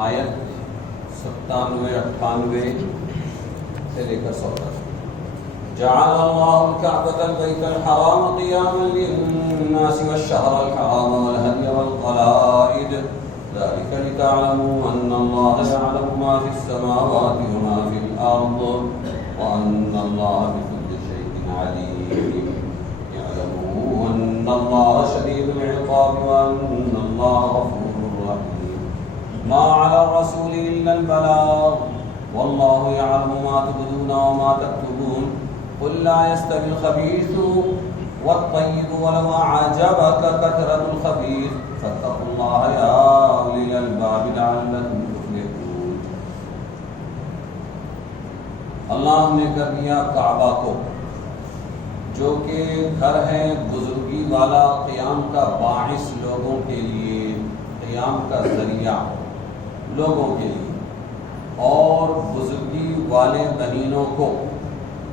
آیت 97-98 سے لے کر 100 تک۔ جعل الله الكعبة البيت الحرام قياما للناس والشهر الحرام والهدي والقلائد ذلك لتعلموا أن الله يعلم ما في السماوات وما في الأرض وأن الله بكل شيء عليم يعلموا أن الله شديد العقاب وأن الله غفور رحيم ما على الرسول إلا البلاغ والله يعلم ما تبدون وما تكتمون قل لا يستوي الخبيث والطيب ولو أعجبك كثرة الخبيث فاتقوا الله يا أولي الألباب لعلكم تفلحون۔ اللہ نے کر دیا کعبہ کو جو کہ گھر ہے بزرگی والا، قیام کا باعث لوگوں کے لیے، قیام کا ذریعہ لوگوں کے لیے، اور بزرگی والے مہینوں کو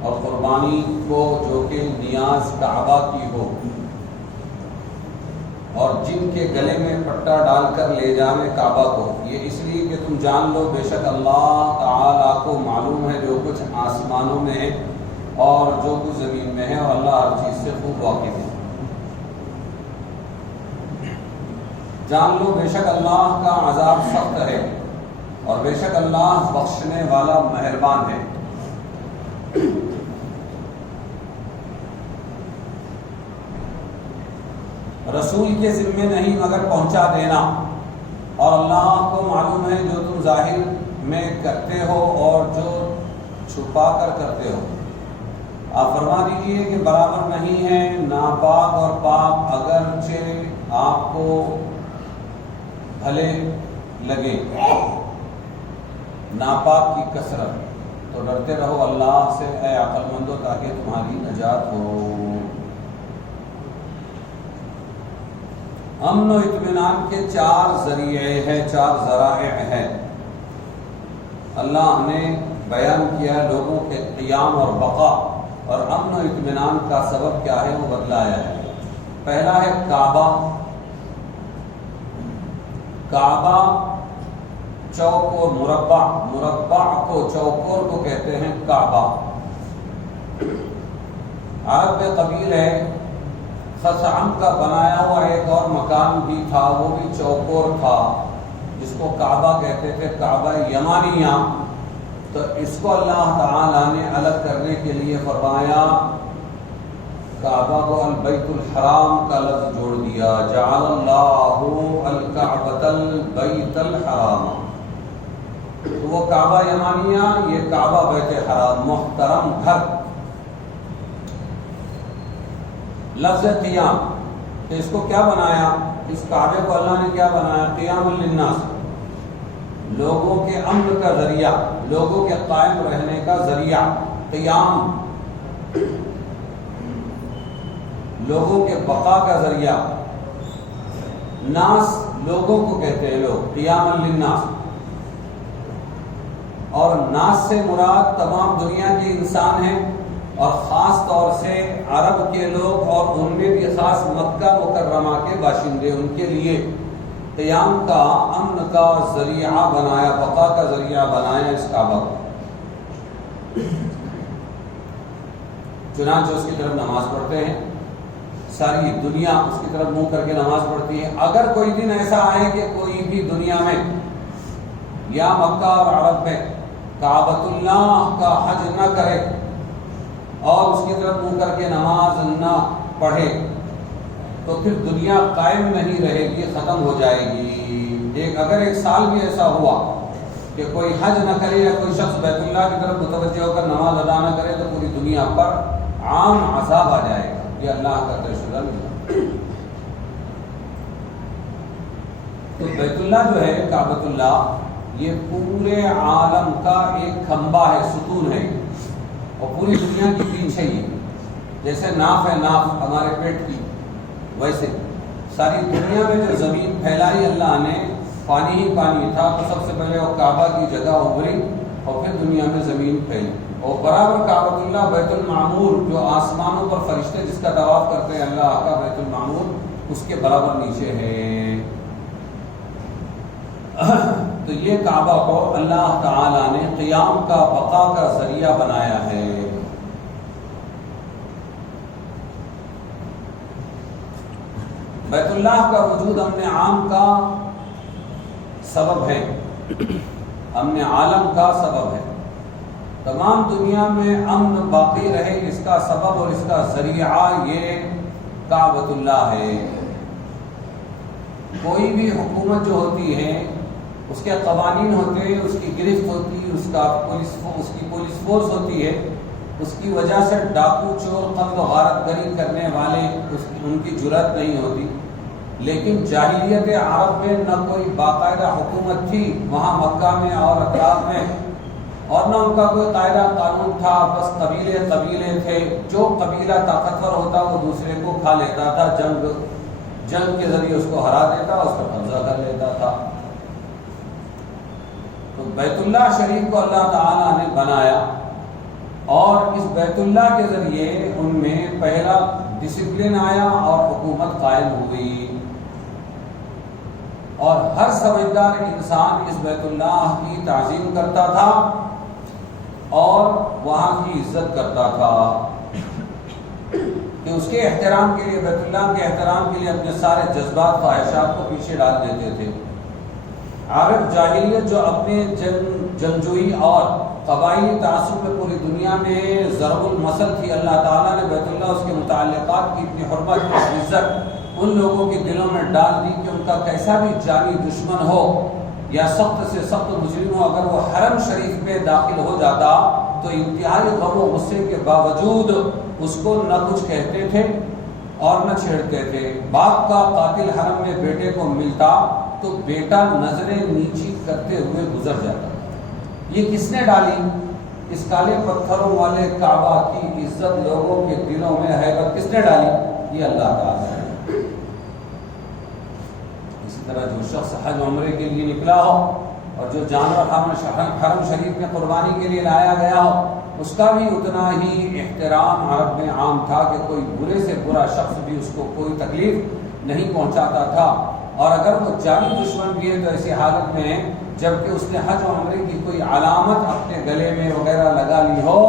اور قربانی کو جو کہ نیاز کعبہ کی ہو، اور جن کے گلے میں پٹا ڈال کر لے جانے کعبہ کو، یہ اس لیے کہ تم جان لو بے شک اللہ تعالیٰ کو معلوم ہے جو کچھ آسمانوں میں ہے اور جو کچھ زمین میں ہے، اور اللہ ہر چیز سے خوب واقف ہے۔ جان لو بے شک اللہ کا عذاب سخت ہے اور بے شک اللہ بخشنے والا مہربان ہے۔ رسول کے ذمے نہیں مگر پہنچا دینا، اور اللہ کو معلوم ہے جو تم ظاہر میں کرتے ہو اور جو چھپا کر کرتے ہو۔ آپ فرما دیجئے کہ برابر نہیں ہے ناپاک اور پاک، اگرچہ آپ کو بھلے لگے ناپاک کی کثرت، تو ڈرتے رہو اللہ سے اے عقل مندو تاکہ تمہاری نجات ہو۔ امن و اطمینان کے 4 ذریعے ہیں، 4 ذرائع ہیں۔ اللہ نے بیان کیا لوگوں کے قیام اور بقا اور امن و اطمینان کا سبب کیا ہے وہ بتلایا ہے۔ پہلا ہے کعبہ۔ کعبہ چوک اور مربع، مربع کو چوکور کو کہتے ہیں کعبہ۔ عرب میں قبیل ہے خثعم کا بنایا ہوا ایک اور مکان بھی تھا، وہ بھی چوکور تھا، جس کو کعبہ کہتے تھے، کعبہ یمانیہ۔ تو اس کو اللہ تعالیٰ نے الگ کرنے کے لیے فرمایا، کعبہ کو البیت الحرام کا لفظ جوڑ دیا، جعل اللہ الکعبۃ البیت الحرام۔ تو وہ کعبہ یمانیہ، یہ کعبہ بیت حرام، محترم گھر۔ لفظ قیام، کہ اس کو کیا بنایا، اس کعبے کو اللہ نے کیا بنایا، قیام للناس، لوگوں کے امن کا ذریعہ، لوگوں کے قائم رہنے کا ذریعہ۔ قیام لوگوں کے بقا کا ذریعہ۔ ناس لوگوں کو کہتے ہیں لوگ، قیام للناس، اور ناس سے مراد تمام دنیا کے انسان ہیں، اور خاص طور سے عرب کے لوگ، اور ان میں بھی خاص مکہ مکرمہ کے باشندے، ان کے لیے قیام کا، امن کا ذریعہ بنایا، بقا کا ذریعہ بنایا اس کعبہ کو۔ چنانچہ اس کی طرف نماز پڑھتے ہیں، ساری دنیا اس کی طرف منہ کر کے نماز پڑھتی ہے۔ اگر کوئی دن ایسا آئے کہ کوئی بھی دنیا میں یا مکہ اور عرب میں کعبۃ اللہ کا حج نہ کرے اور اس کی طرف منہ کر کے نماز نہ پڑھے، تو پھر دنیا قائم نہیں رہے گی، ختم ہو جائے گی۔ اگر ایک سال بھی ایسا ہوا کہ کوئی حج نہ کرے یا کوئی شخص بیت اللہ کی طرف متوجہ ہو کر نماز ادا نہ کرے، تو پوری دنیا پر عام عذاب آ جائے گا۔ یہ اللہ کا تشدد ہے۔ تو بیت اللہ جو ہے، کعبۃ اللہ، یہ پورے عالم کا ایک کھمبا ہے، ستون ہے، اور پوری دنیا کی پیچھے ہی، جیسے ناف ہے، ناف ہمارے پیٹ کی، ویسے ساری دنیا میں جو زمین پھیلائی اللہ نے، پانی ہی پانی تھا، تو سب سے پہلے وہ کعبہ کی جگہ ابھری اور پھر دنیا میں زمین پھیلی۔ اور برابر کعبۃ اللہ، بیت المعمور جو آسمانوں پر فرشتے جس کا طواف کرتے ہیں، اللہ کا بیت المعمور اس کے برابر نیچے ہے۔ تو یہ کعبہ کو اللہ تعالیٰ نے قیام کا بقا کا ذریعہ بنایا ہے۔ بیت اللہ کا وجود امن عام کا سبب ہے، امن عالم کا سبب ہے۔ تمام دنیا میں امن باقی رہے اس کا سبب اور اس کا ذریعہ یہ کعبۃ اللہ ہے۔ کوئی بھی حکومت جو ہوتی ہے اس کے قوانین ہوتے ہیں، اس کی گرفت ہوتی ہے، اس کی پولیس فورس ہوتی ہے، اس کی وجہ سے ڈاکو چور قتل و غارت گری کرنے والے ان کی جرأت نہیں ہوتی۔ لیکن جاہلیت عرب میں نہ کوئی باقاعدہ حکومت تھی وہاں مکہ میں اور اطراف میں، اور نہ ان کا کوئی قاعدہ قانون تھا، بس قبیلے تھے۔ جو قبیلہ طاقتور ہوتا وہ دوسرے کو کھا لیتا تھا، جنگ کے ذریعے اس کو ہرا دیتا، اس پر قبضہ کر لیتا تھا۔ تو بیت اللہ شریف کو اللہ تعالیٰ نے بنایا، اور اس بیت اللہ کے ذریعے ان میں پہلا ڈسپلن آیا اور حکومت قائم ہوئی، اور ہر سمجھدار انسان اس بیت اللہ کی تعظیم کرتا تھا اور وہاں کی عزت کرتا تھا، کہ اس کے احترام کے لیے، بیت اللہ کے احترام کے لیے اپنے سارے جذبات خواہشات کو پیچھے ڈال دیتے تھے۔ عرب جاہلیت جو اپنے جنگجوئی اور قبائلی تعصب میں پوری دنیا میں ضرب المثل تھی، اللہ تعالیٰ نے بیت اللہ اس کے متعلقات کی اتنی حرمت اور عزت ان لوگوں کے دلوں میں ڈال دی کہ ان کا کیسا بھی جانی دشمن ہو یا سخت سے سخت مجرم ہو، اگر وہ حرم شریف میں داخل ہو جاتا تو انتہائی غم و غصے کے باوجود اس کو نہ کچھ کہتے تھے اور نہ چھیڑتے تھے۔ باپ کا قاتل حرم میں بیٹے کو ملتا تو بیٹا نظریں نیچی کرتے ہوئے گزر جاتا۔ یہ کس نے ڈالی؟ اس کالے پتھروں والے کعبہ کی عزت لوگوں کے دلوں میں ہیبت کس نے ڈالی؟ یہ اللہ تعالیٰ ہے۔ اسی طرح جو شخص حج عمرے کے لیے نکلا ہو اور جو جانور حرم شریف میں قربانی کے لیے لایا گیا ہو، اس کا بھی اتنا ہی احترام عرب میں عام تھا کہ کوئی برے سے برا شخص بھی اس کو کوئی تکلیف نہیں پہنچاتا تھا، اور اگر وہ جانی دشمن بھی ہے تو ایسی حالت میں جبکہ اس نے حج و عمرے کی کوئی علامت اپنے گلے میں وغیرہ لگا لی ہو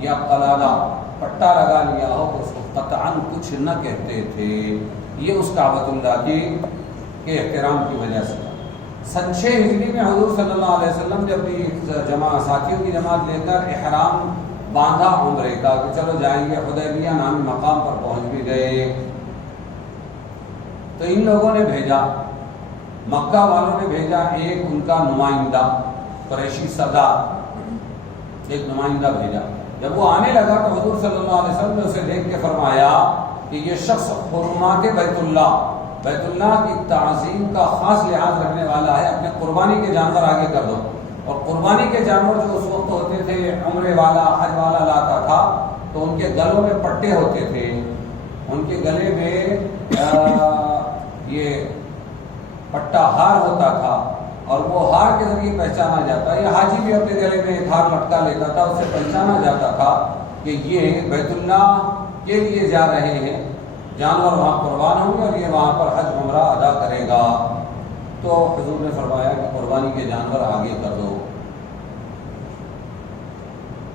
یا قلادہ پٹا لگا لیا ہو تو اس کو قطعاً کچھ نہ کہتے تھے۔ یہ اس کعبۃ اللہ کے احترام کی وجہ سے۔ 6 ہجری میں حضور صلی اللہ علیہ وسلم جب بھی ساتھیوں کی جماعت لے کر احرام باندھا عمرے کا کہ چلو جائیں گے، حدیبیہ نامی مقام پر پہنچ بھی گئے، تو ان لوگوں نے بھیجا، مکہ والوں نے بھیجا ایک ان کا نمائندہ، قریشی سردار ایک نمائندہ بھیجا۔ جب وہ آنے لگا تو حضور صلی اللہ علیہ وسلم نے اسے دیکھ کے فرمایا کہ یہ شخص حرمات بیت اللہ کی تعظیم کا خاص لحاظ رکھنے والا ہے، اپنے قربانی کے جانور آگے کر دو۔ اور قربانی کے جانور جو اس وقت ہوتے تھے، عمرے والا حج والا لاتا تھا تو ان کے گلوں میں پٹے ہوتے تھے، ان کے گلے میں یہ پٹا ہار ہوتا تھا، اور وہ ہار کے ذریعے پہچانا جاتا، یا حاجی بھی اپنے گلے میں ایک ہار لٹکا لیتا تھا، اس سے پہچانا جاتا تھا کہ یہ بیت اللہ کے لیے جا رہے ہیں، جانور وہاں قربان ہوں گے اور یہ وہاں پر حج عمرہ ادا کرے گا۔ تو حضور نے فرمایا کہ قربانی کے جانور آگے کر دو۔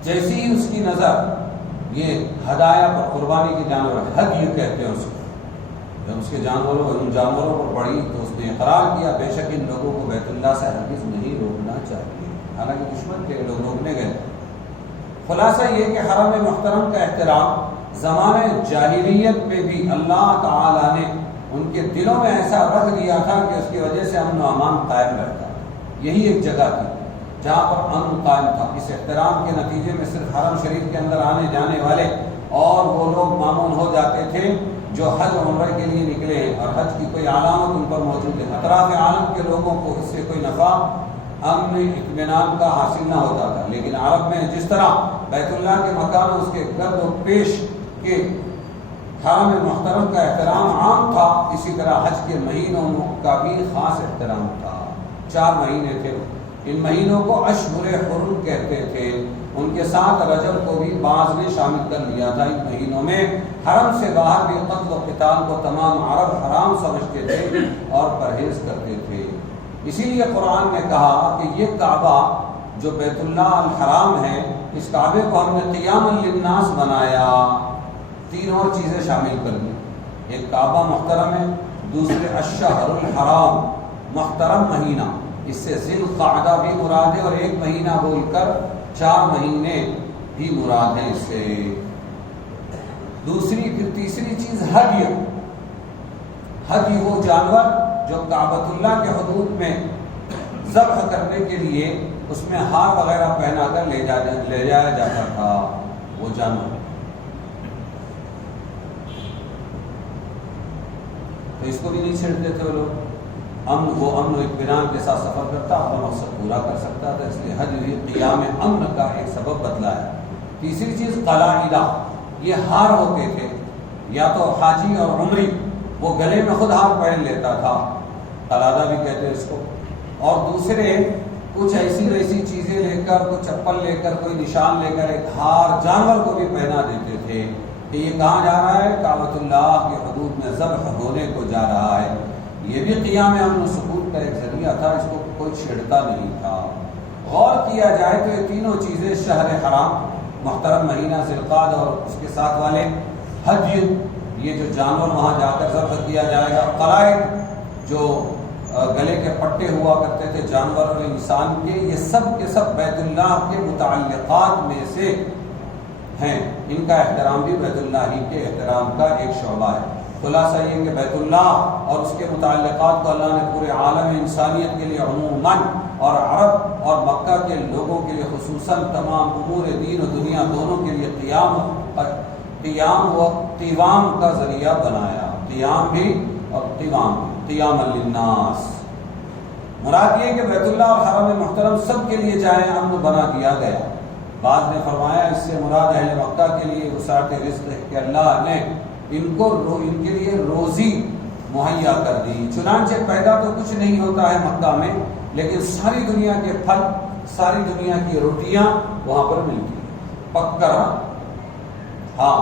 جیسی ہی اس کی نظر یہ ہدایہ پر، قربانی کے جانور حد یہ کہتے ہیں اس کو، جب اس کے ان جانوروں پر پڑی تو اس نے اقرار کیا بے شک ان لوگوں کو بیت اللہ سے ہرگز نہیں روکنا چاہیے، حالانکہ دشمن تھے، لوگ روکنے گئے۔ خلاصہ یہ کہ حرم محترم کا احترام زمانہ جاہلیت میں بھی اللہ تعالیٰ نے ان کے دلوں میں ایسا رکھ دیا تھا کہ اس کی وجہ سے امن و امان قائم رہتا۔ یہی ایک جگہ تھی جہاں پر امن قائم تھا۔ اس احترام کے نتیجے میں صرف حرم شریف کے اندر آنے جانے والے اور وہ لوگ مامون ہو جاتے تھے جو حج و عمرہ کے لیے نکلے ہیں اور حج کی کوئی علامت ان پر موجود ہے۔ اطراف عالم کے لوگوں کو اس سے کوئی نفع، امن، اطمینان کا حاصل نہ ہوتا تھا، لیکن عرب میں جس طرح بیت اللہ کے مکان اس کے گرد و پیش کے حرم محترم کا احترام عام تھا، اسی طرح حج کے مہینوں کا بھی خاص احترام تھا۔ 4 مہینے تھے، ان مہینوں کو اشہر حرم کہتے تھے، ان کے ساتھ رجب کو بھی بعض نے شامل کر لیا تھا۔ ان مہینوں میں حرم سے باہر بھی قتل و قتال کو تمام عرب حرام سمجھتے تھے اور پرہیز کرتے تھے۔ اسی لیے قرآن نے کہا کہ یہ کعبہ جو بیت اللہ الحرام ہے، اس کعبے کو ہم نے قیام للناس بنایا، 3 اور چیزیں شامل کر لی۔ ایک کعبہ محترم ہے، دوسرے الشہر الحرام محترم مہینہ، اس سے ذی القعدہ بھی مراد ہے، اور 1 مہینہ بول کر 4 مہینے بھی مراد ہے اس سے۔ تیسری چیز ہدی وہ جانور جو کعبۃ اللہ کے حدود میں ذبح کرنے کے لیے اس میں ہار وغیرہ پہنا کر لے جایا جاتا تھا، وہ جانور۔ تو اس کو بھی نہیں چھیڑتے تھے وہ لوگ۔ وہ امن و اطمینان کے ساتھ سفر کرتا، اپنا مقصد پورا کر سکتا تھا، اس لیے حج بھی قیام امن کا ایک سبب بدلا ہے۔ تیسری چیز قلائدہ، یہ ہار ہوتے تھے، یا تو حاجی اور عمری وہ گلے میں خود ہار پہن لیتا تھا، قلادہ بھی کہتے ہیں اس کو، اور دوسرے کچھ ایسی ویسی چیزیں لے کر، کچھ چپل لے کر، کوئی نشان لے کر ایک ہار جانور کو بھی پہنا دیتے تھے کہ یہ کہاں جا رہا ہے، کعبۃ اللہ کے حدود میں ذبح ہونے کو جا رہا ہے۔ یہ بھی قیام امن و سکون کا ایک ذریعہ تھا، اس کو کوئی چھیڑتا نہیں تھا۔ غور کیا جائے تو یہ تینوں چیزیں، شہر حرام محترم مہینہ ذی القعدہ اور اس کے ساتھ والے حج، یہ جو جانور وہاں جا کر ذبح کیا جائے گا، قلائد جو گلے کے پٹے ہوا کرتے تھے جانور اور انسان کے، یہ سب کے سب بیت اللہ کے متعلقات میں سے ہیں، ان کا احترام بھی بیت اللہ ہی کے احترام کا ایک شعبہ ہے۔ خلاصہ یہ کہ بیت اللہ اور اس کے متعلقات کو اللہ نے پورے عالم انسانیت کے لیے عموماً اور عرب اور مکہ کے لوگوں کے لیے خصوصاً تمام امور دین و دنیا دونوں کے لیے قیام و قیام کا ذریعہ بنایا، قیام بھی اور قیام بھی، قیام للناس۔ مراد یہ کہ بیت اللہ اور حرم محترم سب کے لیے جائے امن بنا دیا گیا۔ بعض نے فرمایا اس سے مراد اہل مکہ کے لیے وسعت رزق ہے کہ اللہ نے ان کے لیے روزی مہیا کر دی۔ چنانچہ پیدا تو کچھ نہیں ہوتا ہے مکہ میں، لیکن ساری دنیا کے پھل، ساری دنیا کی روٹیاں وہاں پر ملتی ہیں، پک کر۔ ہاں،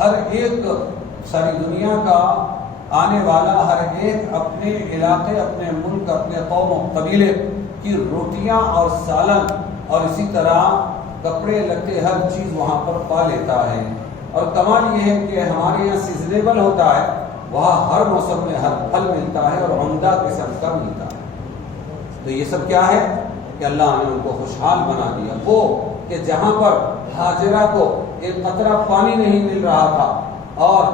ہر ایک ساری دنیا کا آنے والا ہر ایک اپنے علاقے، اپنے ملک، اپنے قوم و قبیلے کی روٹیاں اور سالن اور اسی طرح کپڑے لتے ہر چیز وہاں پر پا لیتا ہے۔ اور کمال یہ ہے کہ ہمارے یہاں سیزنیبل ہوتا ہے، وہاں ہر موسم میں ہر پھل ملتا ہے اور عمدہ قسم کا ملتا ہے۔ تو یہ سب کیا ہے کہ اللہ نے ان کو خوشحال بنا دیا۔ وہ کہ جہاں پر ہاجرہ کو ایک قطرہ پانی نہیں مل رہا تھا اور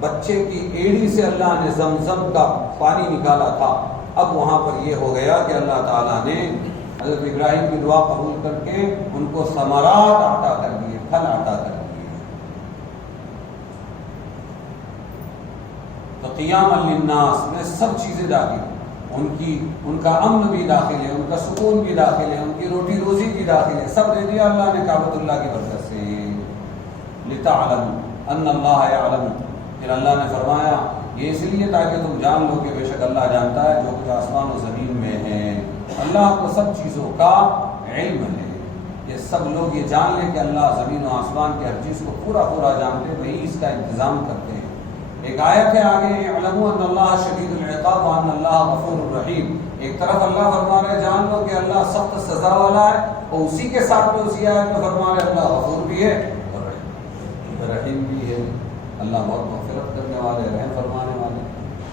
بچے کی ایڑی سے اللہ نے زمزم کا پانی نکالا تھا، اب وہاں پر یہ ہو گیا کہ اللہ تعالیٰ نے حضرت ابراہیم کی دعا قبول کر کے ان کو ثمرات عطا کر دیے، پھل عطا کر دیے۔ تو قیام للناس میں سب چیزیں داخل ہیں، ان کا امن بھی داخل ہے، ان کا سکون بھی داخل ہے، ان کی روٹی روزی بھی داخل ہے، سب دے دیا اللہ نے کعبۃ اللہ کی برکت سے۔ لتعلم ان اللہ یعلم، پھر اللہ نے فرمایا یہ اس لیے تاکہ تم جان لو کہ بے شک اللہ جانتا ہے جو کچھ آسمان و زمین میں ہے۔ اللہ کو سب چیزوں کا علم ہے، کہ سب لوگ یہ جان لیں کہ اللہ زمین و آسمان کی ہر چیز کو پورا پورا جانتے، وہی اس کا انتظام کرتے ہیں۔ ایک آیت ہے آگے، اعلموا ان اللہ شدید العقاب وان اللہ غفور الرحیم۔ ایک طرف اللہ فرما رہے جان لو کہ اللہ سخت سزا والا ہے، اور اسی کے ساتھ میں اسی آیت میں فرما رہے اللہ غفور بھی ہے اور رحیم بھی ہے، اللہ بہت مغفرت کرنے والے، رحم فرمانے والے۔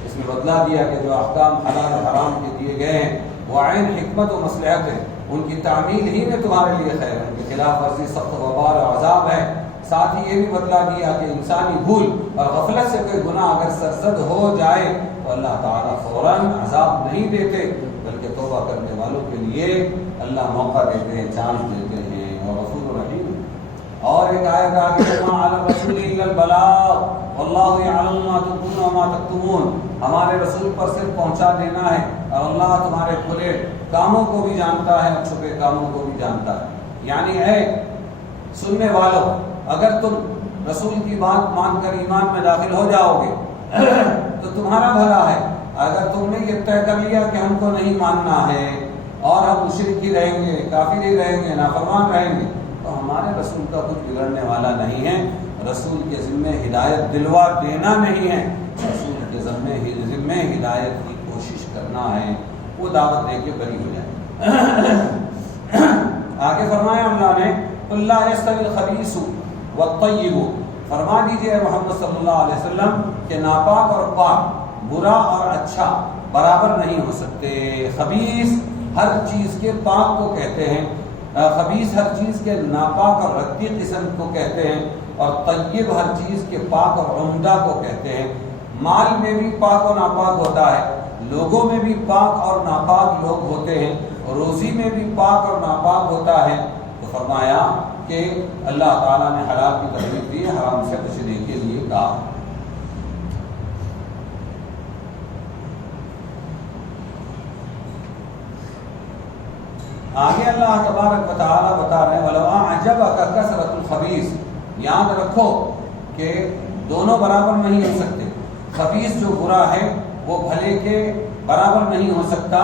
اس میں بدلا دیا کہ جو احکام حلال و حرام کے دیے گئے ہیں وہ عین حکمت و مصلحت ہے، ان کی تعمیل ہی میں تمہارے لیے خیر ہے، ان کی خلاف ورزی سخت وبال و عذاب ہے۔ ساتھ ہی یہ بھی بدلا دیا کہ انسانی بھول اور غفلت سے کوئی گناہ اگر سرزد ہو جائے تو اللہ تعالیٰ فوراً عذاب نہیں دیتے، بلکہ توبہ کرنے والوں کے لیے اللہ موقع دیتے ہیں، چانس دیتے ہیں، اور غفور الرحیم۔ اور ایک آیت آگے، ما علی الرسول الا البلاغ واللہ یعلم ما تبدون وما تکتمون، ہمارے رسول پر صرف پہنچا دینا ہے، اور اللہ تمہارے کھلے کاموں کو بھی جانتا ہے اور چھپے کاموں کو بھی جانتا ہے۔ یعنی اے سننے والوں، اگر تم رسول کی بات مان کر ایمان میں داخل ہو جاؤ گے تو تمہارا بھلا ہے، اگر تم نے یہ طے کر لیا کہ ہم کو نہیں ماننا ہے اور ہم مشرک ہی رہیں گے، کافر ہی رہیں گے، نافرمان رہیں گے، تو ہمارے رسول کا کچھ بگڑنے والا نہیں ہے۔ رسول کے ذمہ ہدایت دلوا دینا نہیں ہے، رسول کے ذمہ ہدایت کی کوشش کرنا ہے۔ وہ دعوت دے کے بری ہو جائے۔ آگے فرمایا اللہ نے قل لا يستوي الخبيث والطيب، فرما دیجئے محمد صلی اللہ علیہ وسلم کہ ناپاک اور پاک، برا اور اچھا برابر نہیں ہو سکتے۔ خبیث ہر چیز کے پاک کو کہتے ہیں، خبیث ہر چیز کے ناپاک اور ردی قسم کو کہتے ہیں، اور طیب ہر چیز کے پاک اور عمدہ کو کہتے ہیں۔ مال میں بھی پاک و ناپاک ہوتا ہے، لوگوں میں بھی پاک اور ناپاک لوگ ہوتے ہیں، روزی میں بھی پاک اور ناپاک ہوتا ہے۔ تو فرمایا کہ اللہ تعالیٰ نے حلال کی ترغیب دی، حرام سے بچنے کے لیے کہا۔ آگے اللہ تبارک و تعالیٰ بتا رہے ہیں وَلَوْ أَعْجَبَكَ كَثْرَةُ الْخَبِيثِ، یاد رکھو کہ دونوں برابر نہیں ہو سکتے۔ خبیث جو برا ہے وہ بھلے کے برابر نہیں ہو سکتا،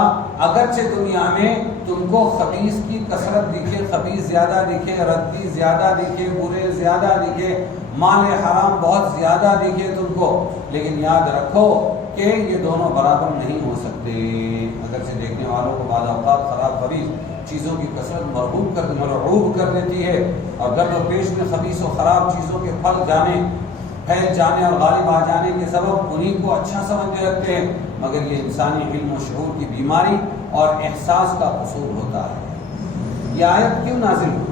اگرچہ دنیا میں تم کو خبیث کی کثرت دکھے، خبیث زیادہ دکھے، ردی زیادہ دکھے، برے زیادہ دکھے، مال حرام بہت زیادہ دکھے تم کو، لیکن یاد رکھو کہ یہ دونوں برابر نہیں ہو سکتے۔ اگرچہ دیکھنے والوں کو بعض اوقات خراب خبیث چیزوں کی کثرت مرعوب کر دیتی ہے، اور گرد و پیش میں خبیث و خراب چیزوں کے پھیل جانے اور غالب آ جانے کے سبب انہیں کو اچھا سمجھنے لگتے ہیں، مگر یہ انسانی علم و شعور کی بیماری اور احساس کا قصور ہوتا ہے۔ یہ آیت کیوں نازل ہوئی؟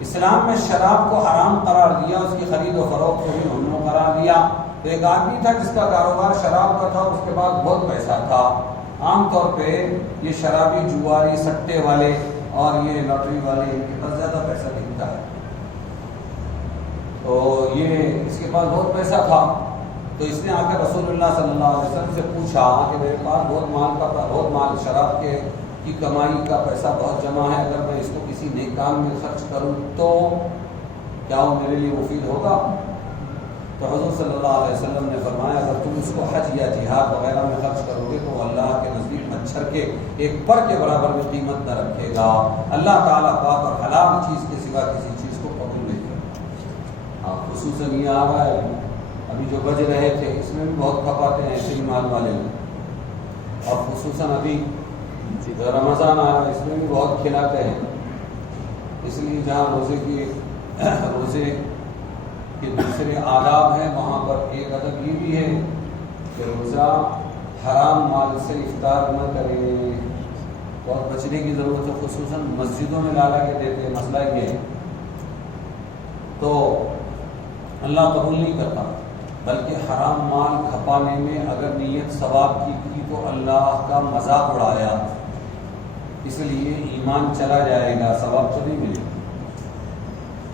اسلام میں شراب کو حرام قرار دیا، اس کی خرید و فروخت کو بھی ممنوع قرار دیا۔ تو ایک آدمی تھا جس کا کاروبار شراب کا تھا، اس کے پاس بہت پیسہ تھا۔ عام طور پہ یہ شرابی، جواری، سٹے والے اور یہ لاٹری والے، ان کے پاس زیادہ پیسہ دکھتا ہے۔ تو یہ اس کے پاس بہت پیسہ تھا، تو اس نے آ کر رسول اللہ صلی اللہ علیہ وسلم سے پوچھا کہ میرے پاس بہت مال شراب کی کمائی کا پیسہ بہت جمع ہے، اگر میں اس کو کسی نیک کام میں خرچ کروں تو کیا وہ میرے لیے مفید ہوگا؟ تو حضور صلی اللہ علیہ وسلم نے فرمایا اگر تم اس کو حج یا جہاد وغیرہ میں خرچ کرو گے تو اللہ کے نزدیک مچھر کے ایک پر کے برابر بھی قیمت نہ رکھے گا۔ اللہ تعالیٰ پاک اور حلال چیز کے سوا کسی چیز کو قبول نہیں کرتا۔ خصوصاً یہ آ رہا ہے ابھی جو بج رہے تھے، اس میں بھی بہت کھپاتے ہیں ایسے ہی مال والے لوگ، اور خصوصاً ابھی رمضان آ رہا ہے، اس میں بھی بہت کھلاتے ہیں۔ اس لیے جہاں روزے کے دوسرے آداب ہیں، وہاں پر ایک ادب یہ بھی ہے کہ روزہ حرام مال سے افطار نہ کرے، بہت بچنے کی ضرورت ہے، خصوصاً مسجدوں میں لا کے دیتے ہیں، مسئلہ یہ ہے تو اللہ قبول نہیں کرتا، بلکہ حرام مال کھپانے میں اگر نیت ثواب کی تھی تو اللہ کا مذاق اڑایا، اس لیے ایمان چلا جائے گا، ثواب تو نہیں ملے گا۔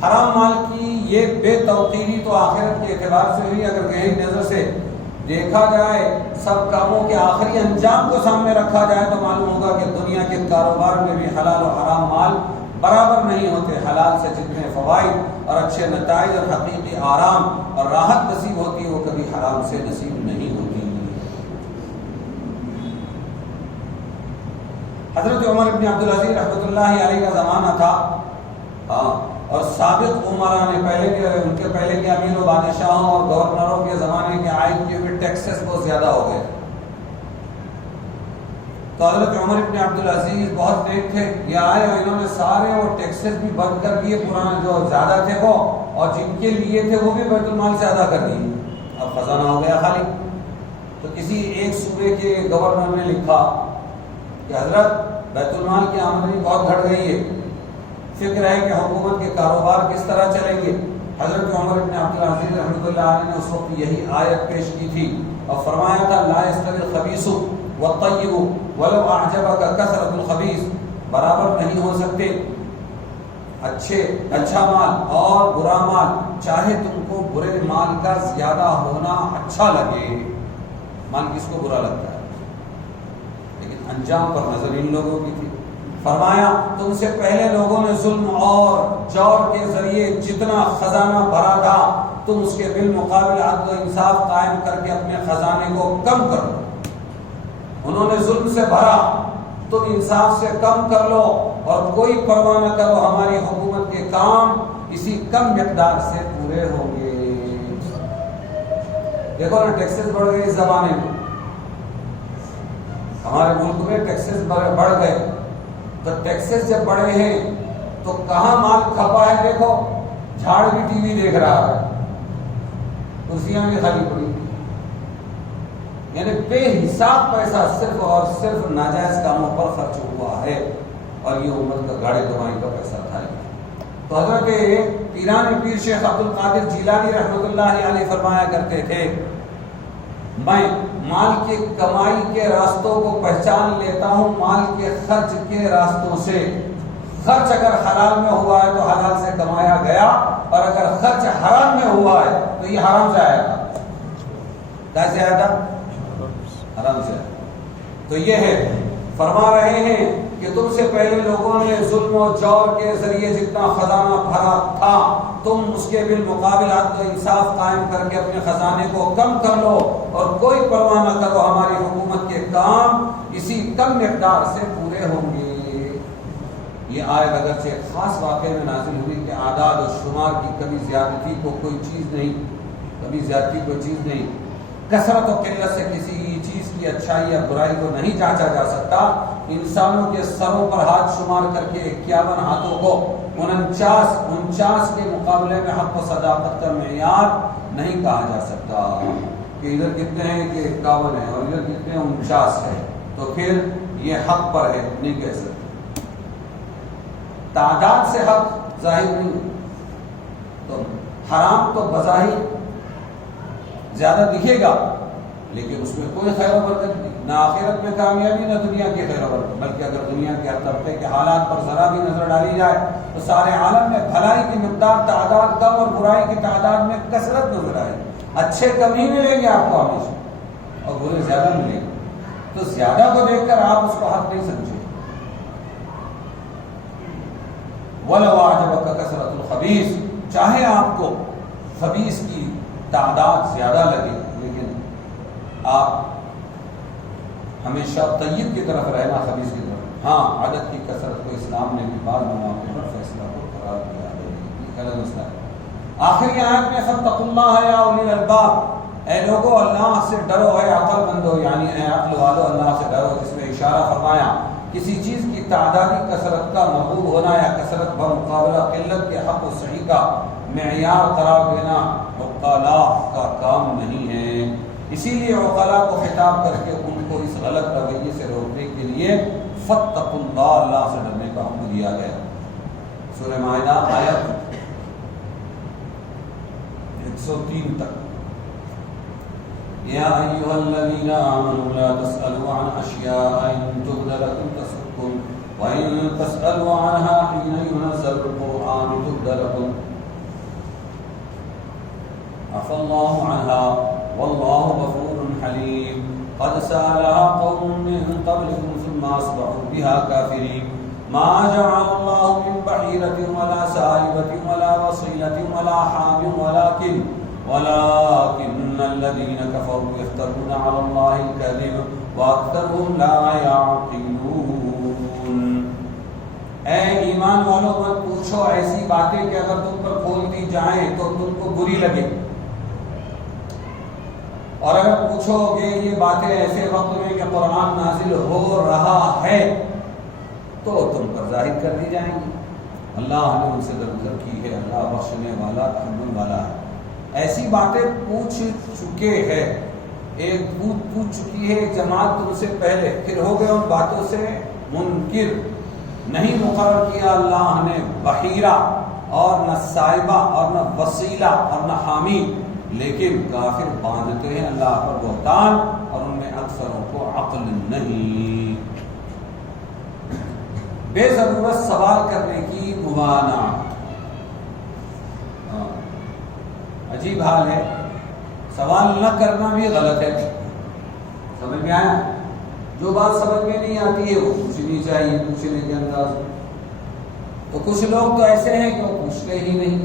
حرام مال کی یہ بے توقیری تو آخرت کے اعتبار سے ہوئی، اگر گہری نظر سے دیکھا جائے، سب کاموں کے آخری انجام کو سامنے رکھا جائے تو معلوم ہوگا کہ دنیا کے کاروبار میں بھی حلال اور حرام مال برابر نہیں ہوتے۔ حلال سے جتنے فوائد اور اچھے نتائج اور حقیقی آرام اور راحت نصیب ہوتی ہے، وہ کبھی حرام سے نصیب نہیں ہوتی۔ حضرت عمر بن عبدالعزیز رحمۃ اللہ علیہ کا زمانہ تھا، اور سابق عمرا نے ان کے پہلے کے امیر و بادشاہوں اور گورنروں کے زمانے کے عائد کیے ہوئے ٹیکسز بہت زیادہ ہو گئے، تو حضرت عمر بن عبدالعزیز بہت نیک تھے، یہ آئے اور انہوں نے سارے وہ ٹیکسز بھی بند کر دیے، پرانے جو زیادہ تھے وہ، اور جن کے لیے تھے وہ بھی بیت المال سے ادا کر دیے، اب خزانہ ہو گیا خالی۔ تو کسی ایک صوبے کے گورنر نے لکھا کہ حضرت بیت المال کی آمدنی بہت گھٹ گئی ہے، فکر ہے کہ حکومت کے کاروبار کس طرح چلیں گے۔ حضرت عمر بن عبدالعزیز رحمۃ اللہ علیہ نے اس وقت یہی آیت پیش کی تھی اور فرمایا تھا لا يستوي الخبيث والطيب ولو اعجبك كثرة الخبيث، برابر نہیں ہو سکتے اچھا مال اور برا مال، چاہے تم کو برے مال کا زیادہ ہونا اچھا لگے۔ مال کس کو برا لگتا ہے، لیکن انجام پر نظر ان لوگوں کی تھی۔ فرمایا تم سے پہلے لوگوں نے ظلم اور جور کے ذریعے جتنا خزانہ بھرا تھا، تم اس کے بالمقابل عدل و انصاف قائم کر کے اپنے خزانے کو کم کر لو۔ انہوں نے ظلم سے بھرا، تم انصاف سے کم کر لو، اور کوئی پرواہ نہ کرو، ہماری حکومت کے کام اسی کم مقدار سے پورے ہوں گے۔ دیکھو نا ٹیکسز بڑھ گئے اس زمانے میں، ہمارے ملک میں ٹیکسز بڑھ گئے، تو ٹیکسز جب بڑھے ہیں تو کہاں مال کھپا ہے؟ دیکھو، جھاڑ بھی ٹی وی دیکھ رہا ہے، کرسیاں بھی خالی پڑی، یعنی بے حساب پیسہ صرف اور صرف ناجائز کاموں پر خرچ ہوا ہے، اور یہ امت کا گاڑے کمائی کا پیسہ تھا۔ تو حضرت پیران پیر شیخ عبد القادر جیلانی رحمۃ اللہ علیہ فرمایا کرتے تھے، میں مال کے کمائی کے راستوں کو پہچان لیتا ہوں مال کے خرچ کے راستوں سے۔ خرچ اگر حلال میں ہوا ہے تو حلال سے کمایا گیا، اور اگر خرچ حرام میں ہوا ہے تو یہ حرام سے آیا تھا۔ کیسے آیا تھا؟ حرام سے آیا۔ تو یہ ہے، فرما رہے ہیں کہ تم سے پہلے لوگوں نے ظلم و جور کے ذریعے جتنا خزانہ بھرا تھا، تم اس کے بالمقابل عدل و انصاف قائم کر کے اپنے خزانے کو کم کر لو، اور کوئی پرواہ نہ کرو، ہماری حکومت کے کام اسی کم مقدار سے پورے ہوں گے۔ یہ آیت اگرچہ ایک خاص واقعے میں نازل ہوئی کہ اعداد و شمار کی کبھی زیادتی کو کوئی چیز نہیں، کبھی زیادتی کوئی چیز نہیں، کثرت و قلت سے کسی چیز کی اچھائی یا برائی کو نہیں جانچا جا سکتا۔ انسانوں کے سروں پر ہاتھ شمار کر کے 51 ہاتھوں کو 49 کے مقابلے میں حق و صداقت کا معیار نہیں کہا جا سکتا کہ ادھر کتنے ہیں کہ 51 ہے اور ادھر کتنے 49 ہے، تو پھر یہ حق پر ہے، نہیں کہہ سکتے۔ تعداد سے حق ظاہر نہیں، تو حرام تو بظاہر زیادہ دکھے گا لیکن اس میں کوئی خیر و برکت نہیں، نہ آخرت میں کامیابی نہ دنیا کی خیر و برکت، بلکہ اگر دنیا کے ہر طبقے کے حالات پر ذرا بھی نظر ڈالی جائے تو سارے عالم میں بھلائی کی مقدار تعداد کم اور برائی کی تعداد میں کثرت نظر آئے گی۔ اچھے کم ہی ملیں گے آپ کو ہمیشہ، اور برے زیادہ ملیں گے، تو زیادہ کو دیکھ کر آپ اس کو حق نہیں سمجھیں۔ وَلَوْ أَعْجَبَكَ كَثْرَةُ الْخَبِيثِ، چاہے آپ کو خبیث کی تعداد زیادہ لگے لیکن آپ ہمیشہ طیب کی طرف رہنا، خبیث کی طرف۔ ہاں، عدد کی کثرت کو اسلام نے بھی بعض مواقع پر فیصلہ کو قرار دیا ہے، یہ غلط مسئلہ ہے۔ آخری آیت میں فَاتَّقُوا اللَّهَ يَا أُولِي الْأَلْبَابِ، اے لوگو اللہ سے ڈرو، اے عقل مندو، یعنی اے عقل والو اللہ سے ڈرو، جس میں اشارہ فرمایا کسی چیز کی تعدادی کثرت کا محبوب ہونا یا کثرت بمقابلہ قلت کے حق و صحیح کا معیار قرار دینا عقلاء کا کام نہیں ہے۔ اسی لیے عقلاء کو خطاب کر کے ان کو اس غلط رویے سے روکنے کے لیے فاتقوا اللہ، اللہ سے ڈرنے کا حکم دیا گیا۔ سورہ مائدہ آیت 103 تک۔ یا ایھا الذین آمنوا لا تسألوا عن اشیاء ان تبد لکم تسؤکم وان تسألوا عنها حین ينزل القرآن تبد لکم عفا اللہ عنها واللہ غفور حلیم قد سألها قوم من قبلكم ثم اصبحوا بها كافرین ما جعل الله من بحیرة ولا سائبة ولا وصیلة ولا حام ولكن الذين كفروا يفترون على الله الكذب واكثرهم لا يعقلون۔ اے ایمان والو، مت پوچھو ایسی باتیں کہ اگر تم پر کھول دی جائیں تو تم کو بری لگے، اور اگر پوچھو کہ یہ باتیں ایسے وقت میں کہ قرآن نازل ہو رہا ہے تو تم پر ظاہر کر دی جائیں گی۔ اللہ نے ان سے درگزر کی ہے، اللہ بخشنے والا تحمل والا ہے۔ ایسی باتیں پوچھ چکے ہیں، ایک پوچھ چکی ہے ایک جماعت تم سے پہلے، پھر ہو گئے ان باتوں سے منکر۔ نہیں مقرر کیا اللہ نے بحیرہ اور نہ سائبہ اور نہ وسیلہ اور نہ حامی، لیکن کافر باندھتے ہیں اللہ پر بہتان، اور ان میں اکثروں کو عقل نہیں۔ بے ضرورت سوال کرنے کی ممانعت۔ عجیب حال ہے، سوال نہ کرنا بھی غلط ہے۔ سمجھ میں آیا؟ جو بات سمجھ میں نہیں آتی ہے وہ پوچھنی چاہیے، پوچھنے کے انداز۔ تو کچھ لوگ تو ایسے ہیں کہ وہ پوچھتے ہی نہیں،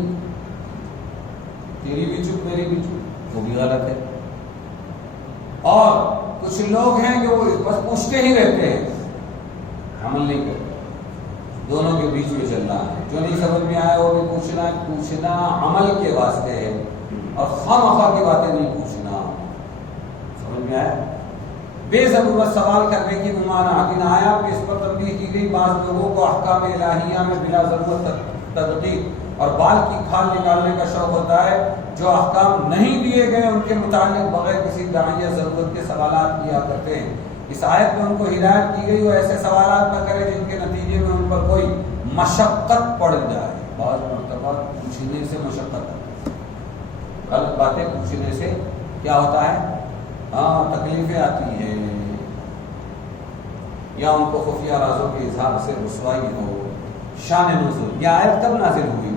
تیری بھی چپ میری بھی چپ، وہ بھی غلط ہے۔ اور کچھ لوگ ہیں کہ وہ بس پوچھتے ہی رہتے ہیں، عمل نہیں کرتے۔ دونوں کے بیچ میں چلنا ہے، جو نہیں سمجھ میں آیا وہ بھی پوچھنا ہے۔ پوچھنا عمل کے واسطے ہے، اور خواہ مخواہ کی باتیں نہیں پوچھنا۔ سمجھ میں آیا؟ بے ضرورت سوال کرنے کی ممانعت۔ ان آیات میں اس پر تنبیہ کی گئی بعض لوگوں کو احکام الہیہ میں بلا ضرورت تدقیق اور بال کی کھال نکالنے کا شوق ہوتا ہے۔ جو احکام نہیں دیے گئے ان کے متعلق بغیر کسی داعیہ ضرورت کے سوالات کیا کرتے ہیں۔ اس آیت میں ان کو ہدایت کی گئی وہ ایسے سوالات نہ کرے جن کے نتیجے میں ان پر کوئی مشقت پڑ جائے۔ بعض مرتبہ پوچھنے سے مشقت ہے، غلط باتیں پوچھنے سے کیا ہوتا ہے؟ تکلیفیں آتی ہیں، یا ان کو خفیہ رازوں کے اظہار سے رسوائی ہو۔ شان نزول، یہ آیت کب نازل ہوئی؟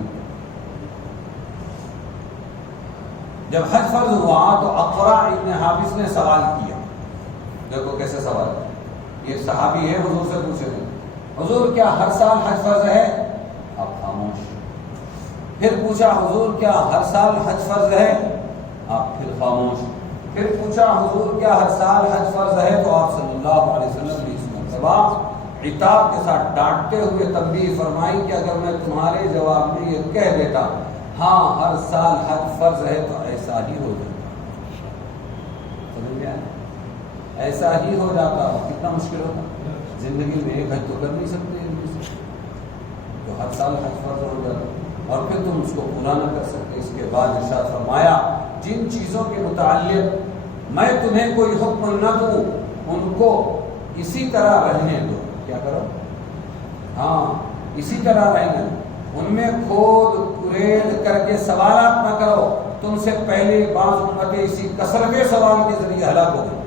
جب حج فرض ہوا تو اقرع ابن حابس نے سوال کیا۔ دیکھو کیسے سوال، یہ صحابی ہے، حضور سے پوچھے تھے حضور کیا ہر سال حج فرض ہے؟ آپ خاموش۔ پھر پوچھا حضور کیا ہر سال حج فرض ہے؟ آپ پھر خاموش۔ پھر پوچھا حضور کیا ہر سال حج فرض ہے؟ تو آپ صلی اللہ علیہ وسلم نے اس مرتبہ عتاب کے ساتھ ڈانٹتے ہوئے تنبیہ فرمائی کہ اگر میں تمہارے جواب میں یہ کہہ دیتا ہاں ہر سال حج فرض ہے تو ایسا ہی ہو جاتا۔ سمجھ گیا؟ ایسا ہی ہو جاتا۔ کتنا مشکل ہوتا، زندگی میں ایک حج تو کر نہیں سکتے تو ہر سال حج فرض ہو جاتا اور پھر تم اس کو پورا نہ کر سکتے۔ اس کے بعد ارشاد فرمایا جن چیزوں کے متعلق میں تمہیں کوئی حکم نہ دوں ان کو اسی طرح رہنے دو۔ کیا کرو؟ اسی طرح رہنے دو، ان میں کھود کریڈ کر کے سوالات نہ کرو۔ تم سے پہلے بعض امتیں اسی کثرت سوال کے ذریعے ہلاک ہو گئی،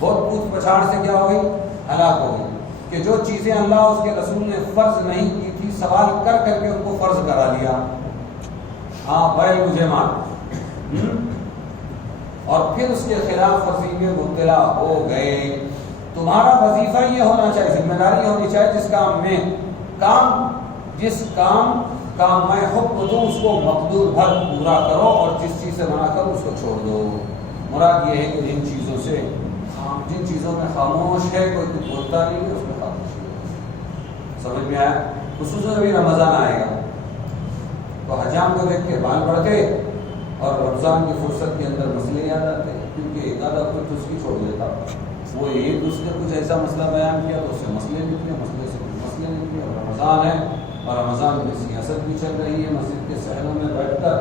بہت پوچھ پچھاڑ سے کیا ہو گئی؟ ہلاک ہو گئی، کہ جو چیزیں اللہ اس کے رسول نے فرض نہیں کی تھی سوال کر کر کے ان کو فرض کرا لیا۔ بیل مجھے مان، اور پھر اس کے خلاف ورزی میں مبتلا ہو گئے۔ تمہارا وظیفہ یہ ہونا چاہیے، ذمہ داری ہونی چاہیے جس کام کا میں حکم دوں اس کو مقدور بھر پورا کرو اور جس چیز سے منع کرو اس کو چھوڑ دو۔ مراد یہ ہے کہ جن چیزوں میں خاموش ہے، کوئی کچھ بولتا نہیں ہے، اس میں خاموشی ہے۔ سمجھ میں آیا؟ خصوصاً ابھی رمضان آئے گا تو حجام کو دیکھ کے بال بڑھتے اور رمضان کی فرصت کے اندر مسئلے یاد آتے، کیونکہ ایک آدھا کچھ اس کی چھوڑ دیتا، وہ ایک اس نے کچھ ایسا مسئلہ بیان کیا تو اس سے مسئلے نکلے، مسئلے سے کچھ مسئلے نکلے۔ اور رمضان ہے اور رمضان میں سیاست بھی چل رہی ہے، مسجد کے صحنوں میں بیٹھ کر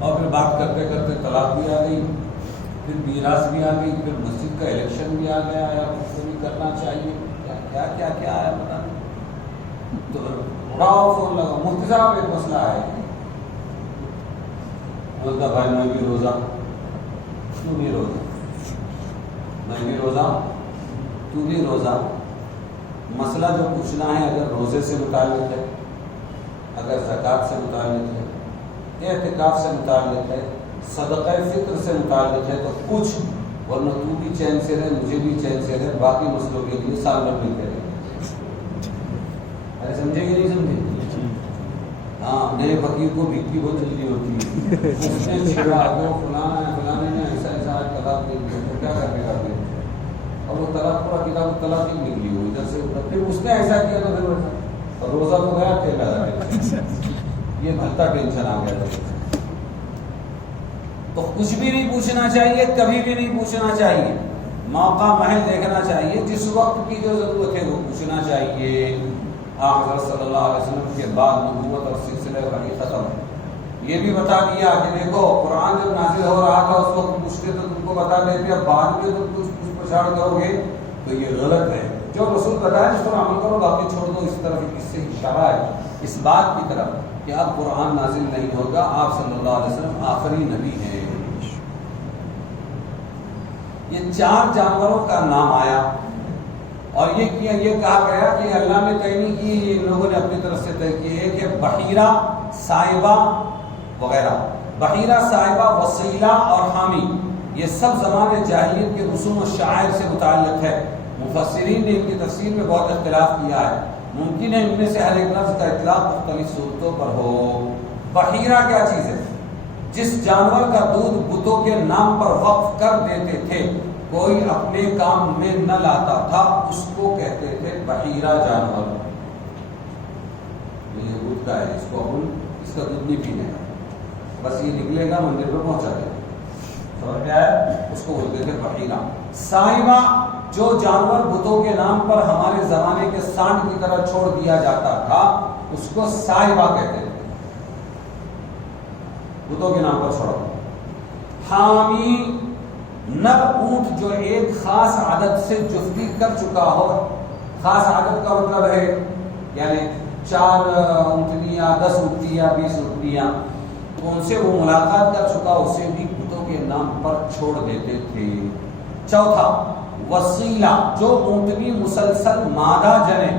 اور پھر بات کرتے کرتے طلاق بھی آ گئی، پھر میراث بھی آ گئی، پھر مسجد کا الیکشن بھی آ گیا، یا کچھ تو نہیں کرنا چاہیے، کیا آیا پتا نہیں۔ تو بڑا فون لگا، مفتی صاحب ایک مسئلہ ہے۔ بولتا بھائی میں بھی روزہ، تو بھی روزہ، میں بھی روزہ، تو بھی روزہ۔ مسئلہ جو پوچھنا ہے اگر روزے سے متعلق ہے، اگر زکوٰۃ سے متعلق ہے، اعتکاف سے متعلق ہے، صدقہ فطر سے متعلق ہے تو پوچھ، ورنہ تو بھی چین سے رہے، مجھے بھی چین سے رہے، باقی مسئلوں کے لیے سال بھر ملتے رہے۔ ارے سمجھے کہ نہیں سمجھے؟ نئے فقیر کو بھیک بہت جلدی ہوتی ہے، اس نے چھڑا دو فلانے نے ایسا طلاق دے دیا تو کیا کرنے کا پھر، اور وہ طلاق پورا کتاب طلاق ہی نکلی ہو ادھر سے ادھر، پھر اس نے ایسا کیا تو پھر ویسا، اور روزہ تو گیا تیل لگا کے، یہ بھلتا ٹینشن آ گیا تھا۔ تو کچھ بھی نہیں پوچھنا چاہیے، کبھی بھی نہیں پوچھنا چاہیے، موقع محل دیکھنا چاہیے، جس وقت کی جو ضرورت ہے وہ پوچھنا چاہیے۔ حضرت صلی اللہ علیہ وسلم کے بعد نبوت اور سلسلہ وحی ختم ہے۔ یہ بھی بتا دیا کہ دیکھو قرآن جب نازل ہو رہا تھا اس وقت پوچھتے تو تم کو بتا دیتے، اب بعد میں تم کچھ پچھاڑ کرو گے تو یہ غلط ہے۔ جو رسول بتایا اس پر عمل کرو، باقی چھوڑ دو۔ اس طرف اس سے اشارہ ہے اس بات کی طرف کہ اب قرآن نازل نہیں ہوگا، آپ صلی اللہ علیہ وسلم آخری نبی ہیں۔ یہ 4 جانوروں کا نام آیا اور یہ کہا گیا کہ اللہ نے طے نہیں کی، ان لوگوں نے اپنی طرف سے طے کی ہے کہ بحیرہ، صائبہ وغیرہ، بحیرہ، صائبہ، وسیلہ اور حامی، یہ سب زمان جاہلیت کے رسوم و شعائر سے متعلق ہے۔ مفسرین نے ان کی تفسیر میں بہت اختلاف کیا ہے، ممکن ہے ان میں سے ہر ایک لفظ کا اطلاق مختلف صورتوں پر ہو۔ بحیرہ کیا چیز ہے؟ جس جانور کا دودھ بتوں کے نام پر وقف کر دیتے تھے، کوئی اپنے کام میں نہ لاتا تھا، اس کو کہتے تھے بحیرہ جانور۔ یہ بت کا ہے، اس کو اس کا دودھ نہیں پینے کا، بس یہ نکلے گا مندر پہ پہنچا دے گا. سمجھ میں آیا؟ اس کو بولتے تھے بحیرہ. صائبہ جو جانور بتوں کے نام پر ہمارے زمانے کے سانڈ کی طرح چھوڑ دیا جاتا تھا اس کو صائبہ کہتے تھے، بتوں کے نام پر چھوڑا. حامی نر اونٹ جو ایک خاص عدد سے جفتی کر چکا ہو. خاص عدد کا مطلب ہے یعنی 4 اونٹنیاں 10 اونٹنیاں 20 اونٹنیاں، تو ان سے وہ ملاقات کر چکا، اسے بھی بتوں کے نام پر چھوڑ دیتے تھے. چوتھا وسیلہ جو اونٹنی مسلسل مادہ جنے،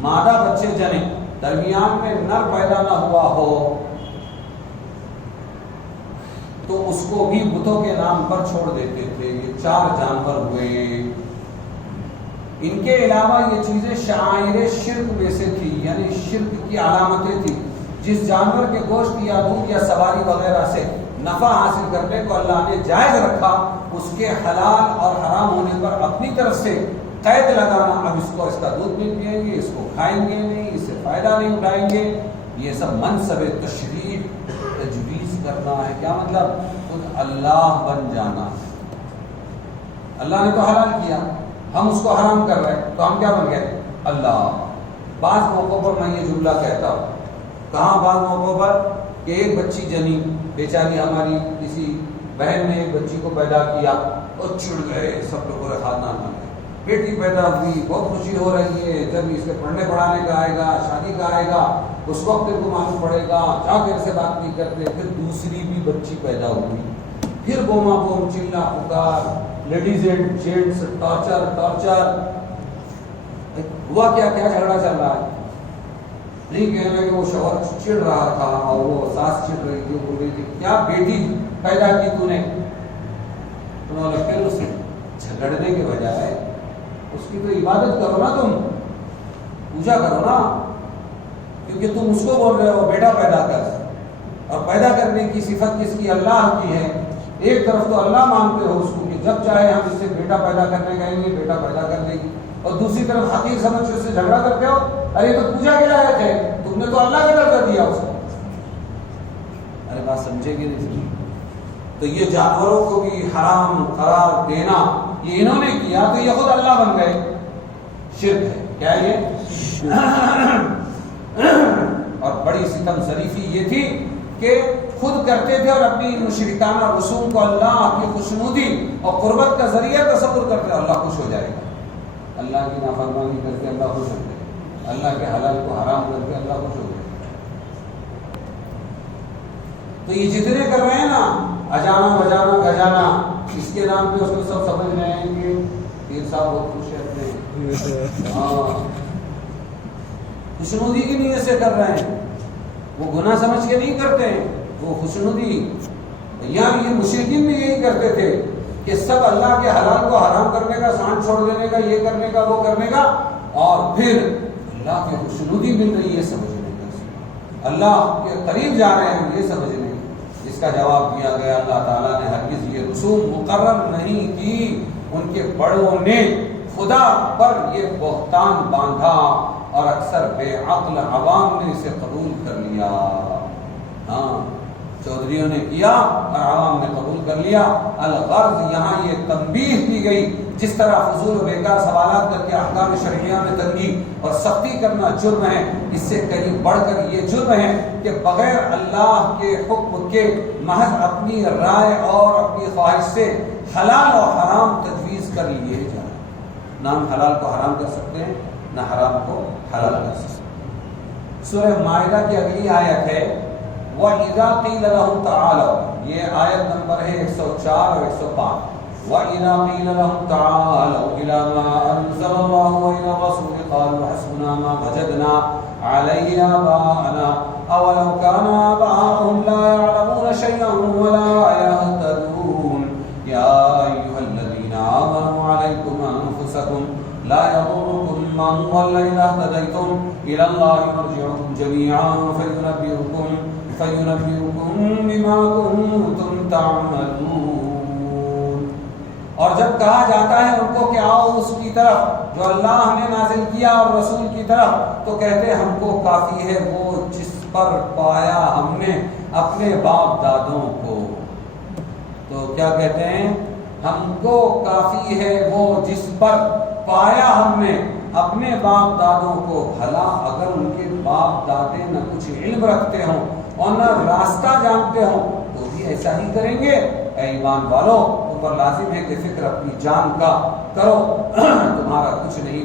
مادہ بچے جنے، درمیان میں نر پیدا نہ ہوا ہو تو اس کو بھی بتوں کے نام پر چھوڑ دیتے تھے. یہ 4 جانور ہوئے. ان کے علاوہ یہ چیزیں شعائر شرک میں سے تھی، یعنی شرک کی علامتیں تھی. جس جانور کے گوشت یا دودھ یا سواری وغیرہ سے نفع حاصل کرنے کو اللہ نے جائز رکھا، اس کے حلال اور حرام ہونے پر اپنی طرف سے قید لگانا، اب اس کو اس کا دودھ نہیں پئیں گے، اس کو کھائیں گے نہیں، اس سے فائدہ نہیں اٹھائیں گے، یہ سب منصب تشریع تجویز کرنا ہے. کیا مطلب؟ خود اللہ بن جانا. اللہ نے تو حلال کیا، ہم اس کو حرام کر رہے ہیں، تو ہم کیا بن گئے؟ اللہ. بعض موقعوں پر میں یہ جملہ کہتا ہوں، کہاں بعض موقعوں پر کہ ایک بچی جنی، بیچاری ہماری کسی بہن نے ایک بچی کو پیدا کیا اور چڑ گئے سب لوگ پورے خاندان میں. بیٹی پیدا ہوئی، بہت خوشی ہو رہی ہے، جب اس کے پڑھنے پڑھانے کا آئے گا، شادی کا آئے گا، اس وقت ان کو معلوم پڑے گا، جا کر سے بات نہیں کرتے. پھر دوسری بھی بچی پیدا ہوئی، پھر گوما گوم، چلا پکار، لیڈیز اینڈ جینٹس، ٹارچر. ہوا کیا جھگڑا چل رہا ہے؟ نہیں کہنا کہ وہ شوہر چڑ رہا تھا اور وہ ساس چڑ رہی تھی، بول رہی تھی کیا بیٹی پیدا کی تو نے. انہوں نے پھر اسے جھگڑنے کے بجائے اس کی تو عبادت کرو نا، تم پوجا کرو نا، کیونکہ تم اس کو بول رہے ہو بیٹا پیدا کر، اور پیدا کرنے کی صفت کس کی؟ اللہ کی ہے. ایک طرف تو اللہ مانتے ہو اس کو کہ جب چاہے ہم اس سے بیٹا پیدا کرنے کہیں گے بیٹا پیدا کر دے گی، اور دوسری طرف حقیق سمجھ اس سے جھگڑا کرتے ہو، ارے تو پوجا کے لائق ہے، تم نے تو اللہ کا درجہ دیا اس کو. ارے بات سمجھے گی نہیں. تو یہ جانوروں کو بھی حرام قرار دینا یہ انہوں نے کیا، تو یہ خود اللہ بن گئے. شرک ہے کیا یہ؟ اور بڑی ستم ظریفی یہ تھی کہ خود کرتے تھے اور اپنی مشرکانہ رسوم کو اللہ کی خوشنودی اور قربت کا ذریعہ تصور کرتے، اللہ خوش ہو جائے گا. اللہ کی نافرمانی کر کے اللہ خوش ہو جائے گا، اللہ کے حلال کو حرام کر کے اللہ خوش ہو جائے گا. تو یہ جتنے کر رہے ہیں نا، اجانا بجانا گجانا، اس کے نام پہ اس کو سب سمجھ رہے ہیں کہ پیر صاحب بہت خوش رہتے ہیں، خوشنودی کی نیت سے کر رہے ہیں، وہ گناہ سمجھ کے نہیں کرتے ہیں، وہ خوشنودی. یہاں یہ مشرکین بھی یہی کرتے تھے کہ سب اللہ کے حلال کو حرام کرنے کا، سانڈ چھوڑ دینے کا، یہ کرنے کا، وہ کرنے کا، اور پھر اللہ کی خوشنودی مل رہی ہے سمجھنے کا، اللہ کے قریب جا رہے ہیں یہ سمجھنے. اس کا جواب دیا گیا اللہ تعالیٰ نے ہرگز یہ رسوم مقرر نہیں کی. ان کے بڑوں نے خدا پر یہ بہتان باندھا اور اکثر بے عقل عوام نے اسے قبول کر لیا. ہاں، چودھریوں نے کیا اور عوام نے قبول کر لیا. الغرض یہاں یہ تنبیہ کی گئی، جس طرح فضول و بیکار سوالات کر کے احکام شرعیہ میں تنگی اور سختی کرنا جرم ہے، اس سے کہیں بڑھ کر یہ جرم ہے کہ بغیر اللہ کے حکم کے محض اپنی رائے اور اپنی خواہش سے حلال اور حرام تجویز کر لیے جائیں. نہ ہم حلال کو حرام کر سکتے ہیں، نہ حرام کو حلال کر سکتے ہیں. سورہ مائدہ کی اگلی آیت ہے وَإِذَا قِيلَ لَهُمْ تَعَالَوْا، یہ آیت نمبر ہے 104 اور 105. وَإِذَا قِيلَ لَهُمْ تَعَالَوْا إِلَى مَا أَنزَلَ اللَّهُ وَإِلَى الرَّسُولِ قَالُوا حَسْبُنَا مَا وَجَدْنَا عَلَيْهِ آبَاءَنَا أَوَلَوْ كَانَ آبَاؤُهُمْ لَا يَعْلَمُونَ شَيْئًا وَلَا يَهْتَدُونَ يَا أَيُّهَا الَّذِينَ آمَنُوا عَلَيْكُمْ أَنفُسَكُمْ لَا يَضُرُّكُمْ مَنْ ضَلَّ إِذَا اهْتَدَيْتُمْ إِلَى اللَّهِ مَرْجِعُكُمْ جَمِيعًا فَيُنَبِّئُكُم بِمَا كُنتُمْ تَعْمَلُونَ. اور جب کہا جاتا ہے ان کو کہ آؤ اس کی طرف جو اللہ نے نازل کیا اور رسول کی طرف، تو کہتے ہم کو کافی ہے وہ جس پر پایا ہم نے اپنے باپ دادوں کو. تو کیا کہتے ہیں؟ ہم کو کافی ہے وہ جس پر پایا ہم نے اپنے باپ دادوں کو. بھلا اگر ان کے باپ دادے نہ کچھ علم رکھتے ہوں اور نہ راستہ جانتے ہوں تو بھی ایسا ہی کریں گے. اے ایمان والو، تم پر لازم ہے کہ فکر اپنی جان کا کرو. تمہارا کچھ نہیں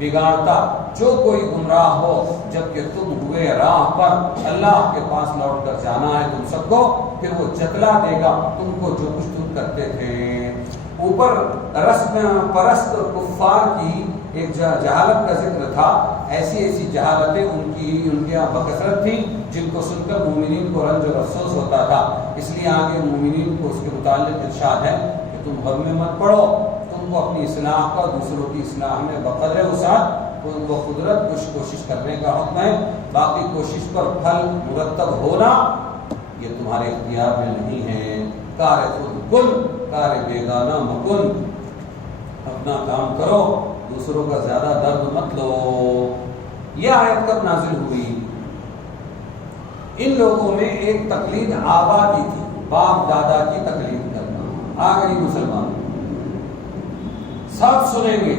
بگاڑتا جو کوئی گمراہ ہو، جبکہ تم ہوئے راہ پر. اللہ کے پاس لوٹ کر جانا ہے تم سب کو، پھر وہ جتلا دے گا تم کو جو کچھ تم کرتے تھے. اوپر رسم پرست کفار کی ایک جہالت کا ذکر تھا. ایسی جہالتیں ان کے یہاں بکثرت تھیں جن کو سن کر مومنین کو رنج اور افسوس ہوتا تھا. اس لیے آگے مومنین کو اس کے متعلق ارشاد ہے کہ تم غم میں مت پڑو، تم کو اپنی اصلاح کا، دوسروں کی اصلاح میں بقدر وسعت ان کو قدرت کچھ کوشش کرنے کا حکم ہے. باقی کوشش پر پھل مرتب ہونا یہ تمہارے اختیار میں نہیں ہے. کار خود کن کار بیگانہ مکن. اپنا کام کرو، دوسروں کا زیادہ درد مت لو. یہ آیت کب نازل ہوئی؟ ان لوگوں میں ایک تقلید آبا کی تھی، باپ دادا کی تقلید کرنا. آ گئی مسلمان، سب سنیں گے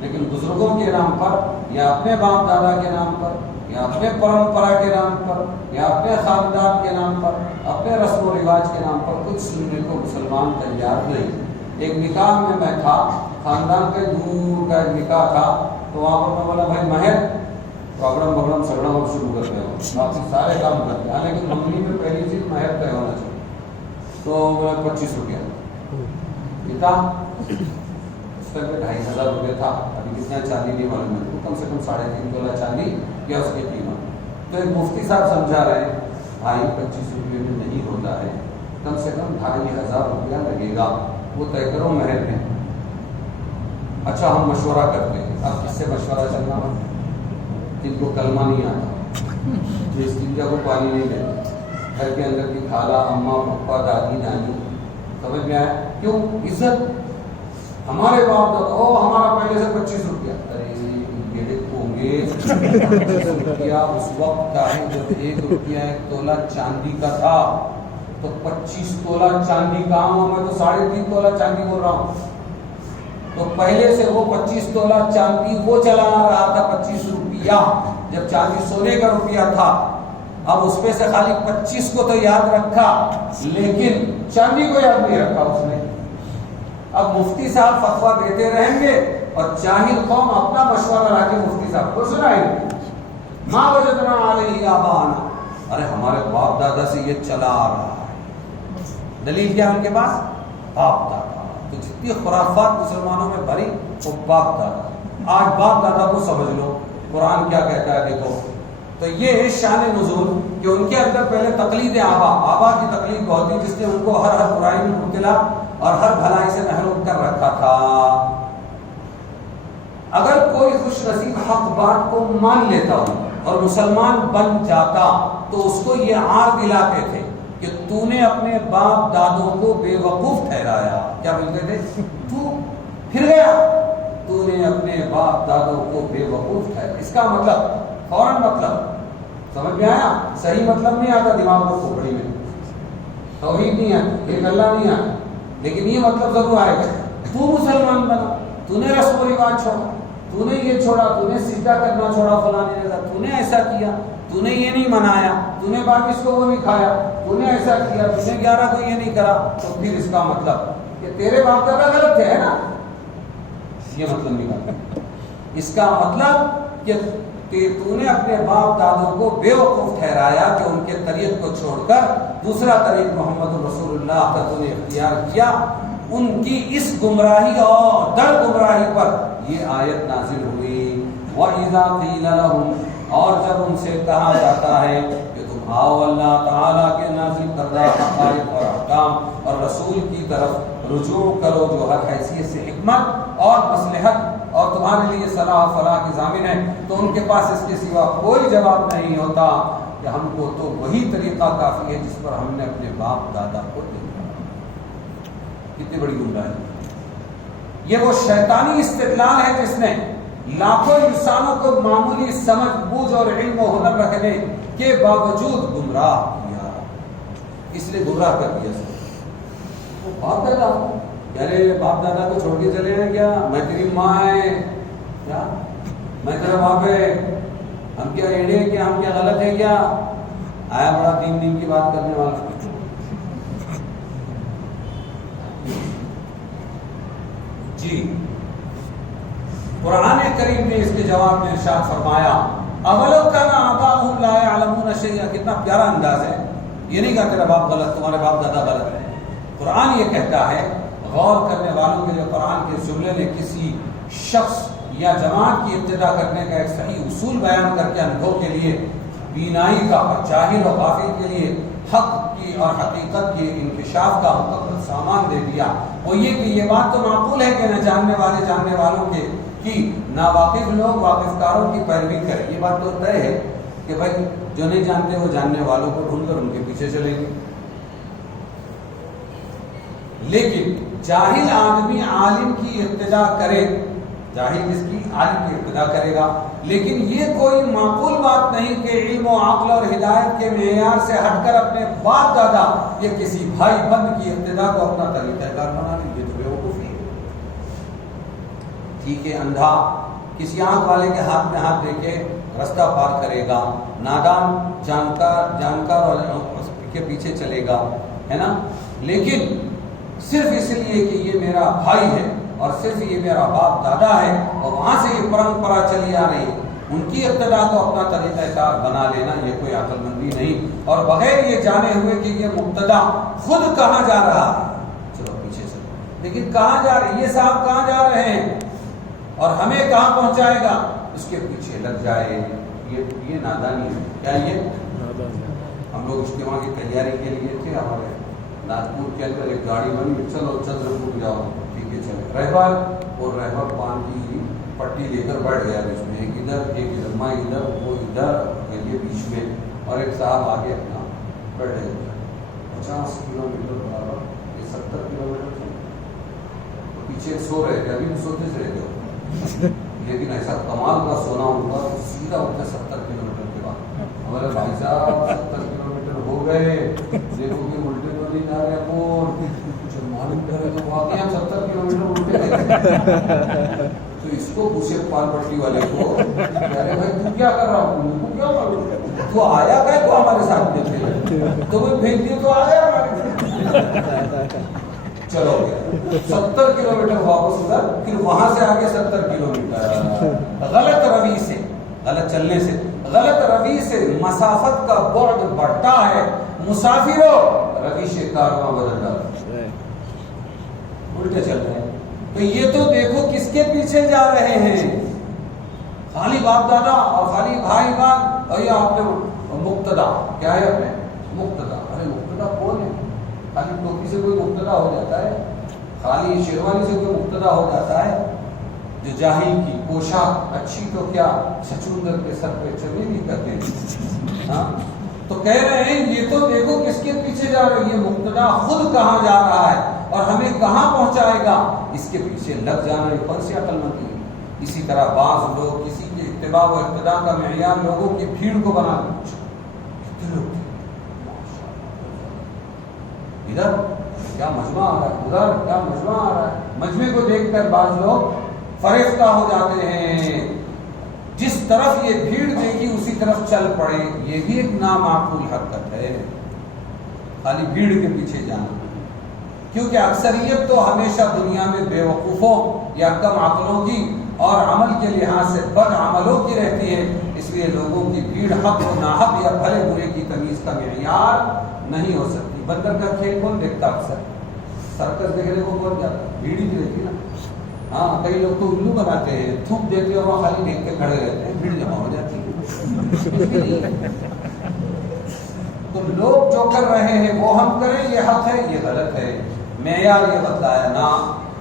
لیکن بزرگوں کے نام پر یا اپنے باپ دادا کے نام پر یا اپنے پرمپرا کے نام پر یا اپنے خاندان کے نام پر، اپنے رسم و رواج کے نام پر کچھ سننے کو مسلمان تیار نہیں. ایک نکاح میں تھا، خاندان کے دور کا ایک نکاح تھا، تو وہاں پر میں بولا بھائی مہر پروگرام بگڑم سگڑم اب شروع کرتے ہو، باقی سارے کام کرتے ہیں، لیکن منگنی میں پہلی چیز مہر طے ہونا چاہیے. تو 25 روپیہ پتا اس کا 2500 روپیہ تھا. ابھی کتنا چاندی نہیں معلوم ہے، کم سے کم 3.5 تولہ چاندی یا اس کی قیمت. تو ایک مفتی صاحب سمجھا رہے ہیں بھائی 25 روپئے میں نہیں ہوتا ہے، کم سے کم 2500 روپیہ لگے گا، وہ طے کرو مہر میں. اچھا ہم مشورہ کرتے ہیں. اب اس سے مشورہ چلنا ہے جن کو کلمہ نہیں آتا، جو اس دنیا کو پانی نہیں دیتے، گھر کے اندر کی خالہ اماں پپا دادی نانی، سمجھ میں آیا؟ کیوں؟ عزت. ہمارے باپ دادا ہمارا پہلے سے 25 روپیہ. ارے یہ ہوں گے 25 روپیہ اس وقت کا ہے جب 1 روپیہ 1 تولہ چاندی کا تھا. تو 25 تولہ چاندی کہاں ہوں؟ میں تو 3.5 تولہ چاندی بول رہا ہوں. تو پہلے سے وہ 25 تولہ چاندی وہ چلا آ رہا تھا 25 روپیہ، جب چاندی سونے کا روپیہ تھا. اب اس میں سے خالی 25 کو تو یاد رکھا لیکن چاندی کو یاد نہیں رکھا اس نے. اب مفتی صاحب فتویٰ دیتے رہیں گے اور جاہل قوم اپنا مشورہ لا کے مفتی صاحب کو سنائیں گے. ماں وجدنا علیہ آباءنا، ارے ہمارے باپ دادا سے یہ چلا آ رہا ہے. دلیل کیا ان کے پاس؟ باپ دادا. تو جتنی خرافات مسلمانوں میں بھری وہ باپ دادا. آج باپ دادا کو سمجھ لو قرآن کیا کہتا ہے دیکھو. تو یہ ہے شان نزول کہ ان کے اندر پہلے تقلید آبا کی تقلید بہت تھی، جس نے ان کو ہر برائی میں مبتلا اور ہر بھلائی سے محروم کر رکھا تھا. اگر کوئی خوش نصیب حق بات کو مان لیتا ہوں اور مسلمان بن جاتا تو اس کو یہ عار دلاتے تھے کہ تو نے اپنے باپ دادوں کو بے وقوف ٹھہرایا. کیا بولتے تھے؟ تو پھر گیا، تو نے اپنے باپ دادوں کو بے وقوف ٹھہرایا. اس کا مطلب فوراً مطلب سمجھ میں آیا؟ صحیح مطلب نہیں آتا دماغ میں، کھوپڑی میں توحید نہیں آتا، ایک اللہ نہیں آتا، لیکن یہ مطلب ضرور آئے گا. تو مسلمان بنا، تو نے رسم و رواج چھوڑا، تو نے یہ چھوڑا، تو نے سجدہ کرنا چھوڑا فلانے جگہ، تو نے ایسا کیا، تو نے یہ نہیں منایا، تو نے 22 کو وہ نہیں کھایا، تو نے ایسا کیا، تو نے 11 کو یہ نہیں کرا. تو پھر اس کا مطلب کہ تیرے باپ دادا غلط تھے، ہے نا؟ یہ مطلب نہیں کرتا. اس کا مطلب کہ تو نے اپنے باپ دادوں کو بے وقوف ٹھہرایا کہ ان کے طریق کو چھوڑ کر دوسرا طریق محمد رسول اللہ کا تو نے اختیار کیا. ان کی اس گمراہی اور در گمراہی پر یہ آیت نازل ہوئی. وَإِذَا قِيلَ لَهُمْ، اور جب ان سے کہا جاتا ہے کہ تم آؤ اللہ تعالیٰ کے نازل کردہ حقائق اور احکام اور رسول کی طرف رجوع کرو جو ہر حیثیت سے حکمت اور مصلحت اور تمہارے لیے صلاح و فلاح کی ضامن ہے، تو ان کے پاس اس کے سوا کوئی جواب نہیں ہوتا کہ ہم کو تو وہی طریقہ کافی ہے جس پر ہم نے اپنے باپ دادا کو دیکھا. کتنی بڑی گمراہی! یہ وہ شیطانی استدلال ہے جس نے لاکھوں انسانوں کو معمولی سمجھ بوجھ اور علم و ہنر رکھنے کے باوجود گمراہ کیا، اس لیے گمراہ کر دیا سب۔ وہ باپ دادا، یعنی باپ دادا کو چھوڑ کے چلے ہیں کیا؟ میں تیری ماں ہے کیا؟ میں تیرا باپ ہے، ہم کیا ایڑے ہیں کیا؟ ہم کیا غلط ہے کیا؟ آیا بڑا دین کی بات کرنے والا۔ جی قرآن کریم نے اس کے جواب میں ارشاد فرمایا اولو کان آباؤہم لا یعلمون شیئا، کتنا پیارا انداز ہے۔ یہ نہیں کہا تیرا باپ غلط، تمہارے باپ دادا غلط ہے، قرآن یہ کہتا ہے، غور کرنے والوں کے لیے قرآن کے جملے نے کسی شخص یا جماعت کی ابتدا کرنے کا ایک صحیح اصول بیان کر کے اندھوں کے لیے بینائی کا اور جاہل و غافل کے لیے حق کی اور حقیقت کے انکشاف کا مکمل سامان دے دیا۔ وہ یہ کہ یہ بات تو معقول ہے کہ نہ جاننے والے جاننے والوں کے کی ناواقف لوگ واقف کاروں کی پیروی کریں، یہ بات تو طے ہے کہ بھائی جو نہیں جانتے وہ جاننے والوں کو ڈھونڈ کر ان کے پیچھے چلیں گے۔ لیکن جاہل آدمی عالم کی ابتدا کرے، جاہل کس کی؟ عالم کی ابتدا کرے گا، لیکن یہ کوئی معقول بات نہیں کہ علم و عقل اور ہدایت کے معیار سے ہٹ کر اپنے باپ دادا یا کسی بھائی بند کی ابتدا کو اپنا طریقہ کار بنا لیں، یہ تو بیوقوفی ہے۔ ٹھیک ہے، اندھا کسی آنکھ والے کے ہاتھ میں ہاتھ دے کے رستہ پار کرے گا، نادان جانکار اور کے پیچھے چلے گا، ہے نا، لیکن صرف اس لیے کہ یہ میرا بھائی ہے اور صرف یہ میرا باپ دادا ہے اور وہاں سے یہ پرمپرا چلی آ رہی ہے، ان کی ابتدا کو اپنا طریقہ کار بنا لینا یہ کوئی عقل مندی نہیں، اور بغیر یہ جانے ہوئے کہ یہ مبتدا خود کہاں جا رہا ہے، چلو پیچھے چلو، لیکن کہاں جا رہے، یہ صاحب کہاں جا رہے ہیں اور ہمیں کہاں پہنچائے گا، اس کے پیچھے لگ جائے، یہ نادانی ہے۔ کیا یہ ہم لوگ اجتماع کی تیاری کے لیے تھے، ہمارے ناگپور کے اندر ایک گاڑی بنی، چلو چندرپور جاؤ، ٹھیک ہے چلے، رہبر اور رہبر پان کی پٹی لے کر بیٹھ گیا، اس میں ایک ادھر میں ادھر وہ ادھر، یہ بیچ میں، اور ایک صاحب آگے اپنا بیٹھے 50 کلومیٹر برابر، یہ 70 کلومیٹر تھے، پیچھے سو رہے تھے، ابھی بھی سوتے سے رہتے ہو، لیکن ایسا کمال کا سونا ان کا سیدھا اٹھے 70 کلومیٹر کے بعد، ہمارے بھائی صاحب 70 کلومیٹر ہو گئے، دیکھو کہ الٹے تو نہیں جا رہے اپور، جب معلوم کرے تو واقعی 70 کلومیٹر الٹے گئے، تو اس کو پوچھے پان پٹی والے کو، ارے بھائی تو کیا کر رہا ہوں، تو کیا معلوم، تو آیا کہ تو ہمارے ساتھ دیکھے تو وہ بھیج دیے تو آیا ہمارے، چلو گیا 70 کلومیٹر واپس ادھر، پھر وہاں سے آگے 70 کلومیٹر، غلط روی سے، غلط چلنے سے، غلط روی سے مسافت کا بعد بڑھتا ہے، مسافروں روش کارواں بدل ڈالتا ہے، الٹے چل رہے ہیں، تو یہ تو دیکھو کس کے پیچھے جا رہے ہیں، خالی باپ دادا اور خالی بھائی بہن، اور یہ آپ نے مقتدا، کیا ہے اپنے مقتدا، ارے مقتدا کون ہے؟ خالی ٹوپی سے کوئی مقتدا ہو جاتا ہے، خالی شیروانی سے کوئی مقتدا ہو جاتا ہے، جو جاہل کی پوشاک اچھی تو کیا چھچوندر کے سر پہ چلے نہیں کرتے، ہاں تو کہہ رہے ہیں یہ تو دیکھو کس کے پیچھے جا رہے ہیں، یہ مقتدا خود کہاں جا رہا ہے اور ہمیں کہاں پہنچائے گا، اس کے پیچھے لگ جانا یہ کون سی عقل مندی ہے۔ اسی طرح بعض لوگ کسی کے اتباع و اقتداء کا معیار لوگوں کی بھیڑ کو بنا دیں، ادھر کیا مجمع آ رہا ہے، ادھر کیا مجمع آ رہا ہے، مجمع کو دیکھ کر بعض لوگ فریفتہ ہو جاتے ہیں، جس طرف یہ بھیڑ دیکھی اسی طرف چل پڑے، یہ بھی ایک نامعقول حرکت ہے، خالی بھیڑ کے پیچھے جانا، کیونکہ اکثریت تو ہمیشہ دنیا میں بے وقوفوں یا کم عقلوں کی اور عمل کے لحاظ سے بد عملوں کی رہتی ہے، اس لیے لوگوں کی بھیڑ حق و ناحق یا بھلے برے کی تمیز کا معیار نہیں ہو سکتی۔ بندر کا کھیل کون دیکھتا اکثر، سرکس دیکھنے کو کون جاتا، بھیڑ ہی دیکھتی نا، ہاں کئی لوگ تو الو بناتے ہیں، تھوک دیتے اور وہ خالی دیکھ کے کھڑے رہتے ہیں، بھیڑ جمع ہو جاتی ہے۔ تو لوگ جو کر رہے ہیں وہ ہم کریں، یہ حق ہے یہ غلط ہے، معیار یہ بتلایا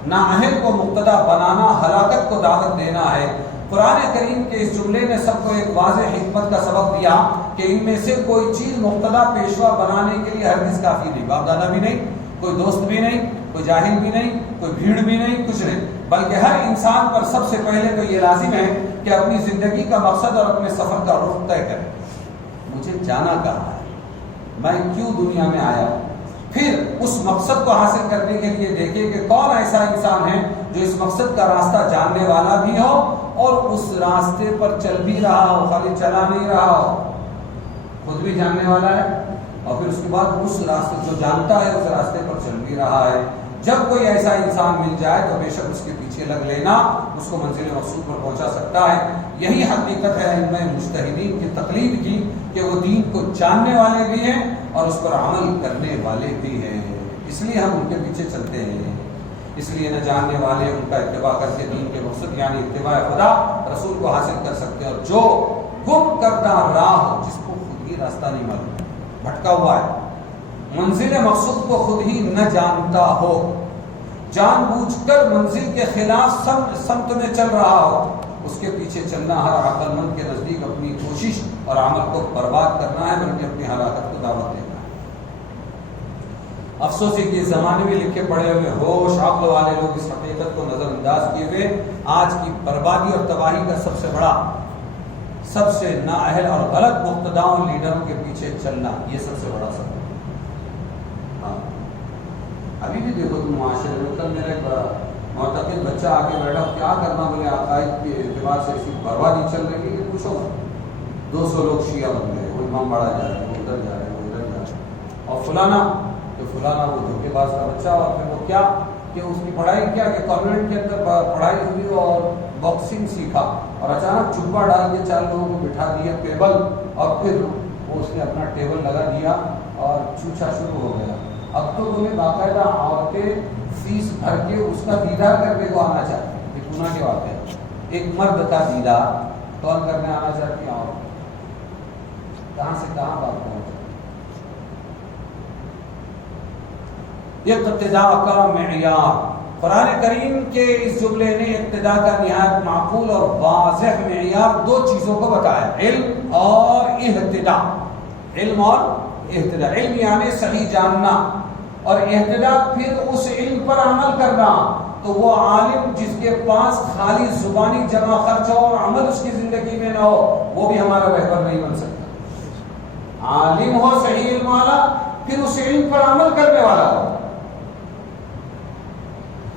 نہ اہل کو مقتدا بنانا ہلاکت کو دعوت دینا ہے۔ قرآن کریم کے اس جملے نے سب کو ایک واضح حکمت کا سبق دیا کہ ان میں سے کوئی چیز مقتدا پیشوا بنانے کے لیے ہرگز کافی نہیں، باپ دادا بھی نہیں، کوئی دوست بھی نہیں، کوئی کوئی جاہل بھی نہیں، کوئی بھیڑ بھی نہیں، کچھ نہیں، بلکہ ہر انسان پر سب سے پہلے تو یہ لازم ہے کہ اپنی زندگی کا مقصد اور اپنے سفر کا رخ طے کرے. مجھے جانا کہاں ہے، میں کیوں دنیا میں آیا ہوں. پھر اس مقصد کو حاصل کرنے کے لیے دیکھیں کہ کون ایسا انسان ہے جو اس مقصد کا راستہ جاننے والا بھی ہو اور اس راستے پر چل بھی رہا ہو، خالی چلا نہیں رہا ہو، خود بھی جاننے والا ہے اور پھر اس کے بعد اس راستے جو جانتا ہے اس راستے پر چل بھی رہا ہے. جب کوئی ایسا انسان مل جائے تو بے شک اس کے پیچھے لگ لینا اس کو منزل مقصود پر پہنچا سکتا ہے. یہی حقیقت ہے ان میں مجتہدین کی تقلید کی کہ وہ دین کو جاننے والے بھی ہیں اور اس پر عمل کرنے والے بھی ہیں، اس لیے ہم ان کے پیچھے چلتے ہیں. اس لیے نہ جاننے والے ان کا اتباع کر کے دین کے مقصد یعنی اتباع خدا رسول کو حاصل کر سکتے ہیں. اور جو گم کردہ راہ ہو، جس کو خود ہی راستہ نہیں معلوم، بھٹکا ہوا ہے، منزل مقصود کو خود ہی نہ جانتا ہو، جان بوجھ کر منزل کے خلاف سمت میں چل رہا ہو، اس کے پیچھے چلنا ہر عقل مند کے نزدیک اپنی کوشش اور عمل کو برباد کرنا ہے، بلکہ اپنی ہلاکت کو دعوت دینا ہے. افسوس ہے کہ اس زمانے میں لکھے پڑھے ہوئے ہوش عقل والے لوگ اس حقیقت کو نظر انداز کیے ہوئے آج کی بربادی اور تباہی کا سب سے بڑا، سب سے نااہل اور غلط مقتداؤں لیڈروں کے پیچھے چلنا، یہ سب سے بڑا سبب. ہاں ابھی بھی دیکھو تم معاشرے میں، کل میرا ایک معتقد بچہ آگے بیٹھا، کیا کرنا، بولے عقائد کے اعتبار سے ایسی بربادی چل رہی ہے کہ پوچھو 200 لوگ شیعہ بن گئے، وہ امام باڑہ جا رہے ہیں، وہ ادھر جا رہے ہیں، وہ ادھر جا رہے ہیں، اور فلانا وہ دھوکے باز کا بچہ، اور پھر وہ کیا کہ اس کی پڑھائی کیا کہ کانوینٹ کے اندر پڑھائی ہوئی اور باکسنگ سیکھا اور اچانک چپا ڈال کے 4 لوگوں کو بٹھا دیا ٹیبل، اور پھر وہ اس نے اپنا ٹیبل لگا دیا اور چوچا شروع ہو گیا. اب تو انہیں باقاعدہ عورتیں فیس بھر کے اس کا دیدار کرنے کو آنا چاہتی ہیں. یہ گناہ کی بات ہے، ایک مرد کا دیدار کون کرنے آنا چاہتی ہیں؟ عورت. کہاں سے کہاں بات پہنچ. اقتداء کا معیار، قرآن کریم کے اس جملے نے اقتداء کا نہایت معقول اور واضح معیار 2 چیزوں کو بتایا، علم اور اہتداء. علم اور اہتداء، علم یعنی صحیح جاننا، اور اہتداء پھر اس علم پر عمل کرنا. تو وہ عالم جس کے پاس خالی زبانی جمع خرچ ہو اور عمل اس کی زندگی میں نہ ہو، وہ بھی ہمارا رہبر نہیں بن سکتا. عالم ہو، صحیح علم والا، پھر اس علم پر عمل کرنے والا ہو،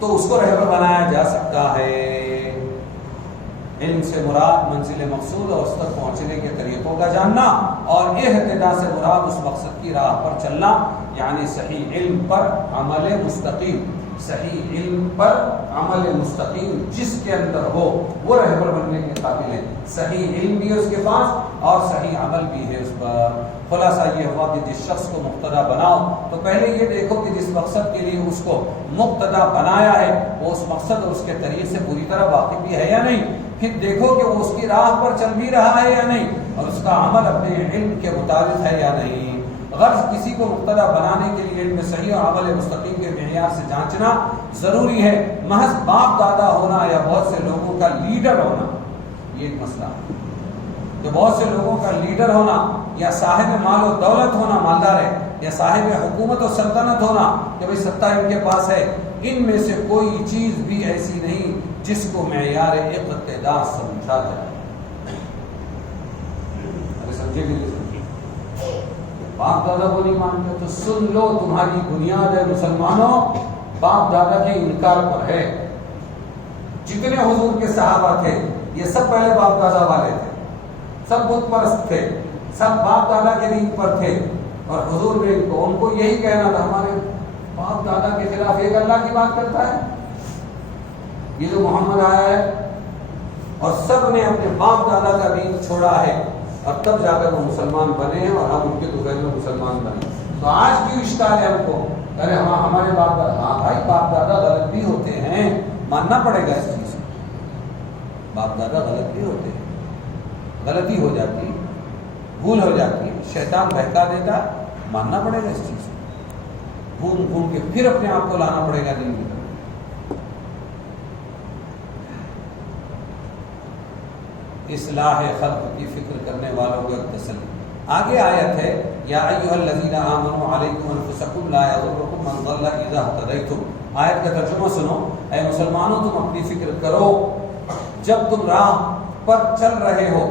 تو اس کو رہبر بنایا جا سکتا ہے. علم سے مراد منزل مقصود اور اس تک پہنچنے کے طریقوں کا جاننا، اور اہتداء سے مراد اس مقصد کی راہ پر چلنا، یعنی صحیح علم پر عمل مستقیم. صحیح علم پر عمل مستقیم جس کے اندر ہو وہ رہبر بننے کے قابل ہے. صحیح علم بھی ہے اس کے پاس اور صحیح عمل بھی ہے اس پر. خلاصہ یہ ہوا کہ جس شخص کو مقتدا بناؤ تو پہلے یہ دیکھو کہ جس مقصد کے لیے اس کو مقتدا بنایا ہے وہ اس مقصد اور اس کے طریق سے پوری طرح واقف بھی ہے یا نہیں. پھر دیکھو کہ وہ اس کی راہ پر چل بھی رہا ہے یا نہیں، اور اس کا عمل اپنے علم کے مطابق ہے یا نہیں. غرض کسی کو مقتدا بنانے کے لیے علم صحیح اور عمل مستقیم کے معیار سے جانچنا ضروری ہے. محض باپ دادا ہونا یا بہت سے لوگوں کا لیڈر ہونا یہ ایک مسئلہ ہے. کہ بہت سے لوگوں کا لیڈر ہونا یا صاحب مال و دولت ہونا، مالدار ہے، یا صاحب حکومت و سلطنت ہونا کہ بھئی ستہ ان کے پاس ہے، ان میں سے کوئی چیز بھی ایسی نہیں جس کو معیار اقتداء سمجھا جائے. سمجھے کہ نہیں سمجھے؟ باپ دادا کو نہیں مانتے تو سن لو، تمہاری بنیاد ہے مسلمانوں باپ دادا کے انکار پر ہے. جتنے حضور کے صحابہ تھے یہ سب پہلے باپ دادا والے تھے، سب بت پرست تھے، سب باپ دادا کے دین پر تھے، اور حضور نے ان کو یہی کہنا تھا ہمارے باپ دادا کے خلاف ایک اللہ کی بات کرتا ہے. یہ جو محمد آیا ہے اور سب نے اپنے باپ دادا کا دین چھوڑا ہے اور تب جا کر وہ مسلمان بنے ہیں اور ہم ان کے دوسرے میں مسلمان بنے. تو آج کیوں اشکال ہے ہم کو؟ ارے ہمارے باپ دادا، ہاں بھائی باپ دادا غلط بھی ہوتے ہیں، ماننا پڑے گا اس چیز کو. باپ دادا غلط بھی ہوتے ہیں، غلطی ہو جاتی، بھول ہو جاتی، شیطان بہکا دیتا، ماننا پڑے گا اس چیز کو. گھوم گھوم کے پھر اپنے آپ کو لانا پڑے گا دین کی طرف. اصلاح خلق کی فکر کرنے والوں کو تسلی. آگے آیت ہے یا ایھا الذین آمنوا علیکم انفسکم لا یضرکم من ضل اذا اهتدیتم. آیت کا ترجمہ سنو، اے مسلمانوں تم اپنی فکر کرو، جب تم راہ پر چل رہے ہو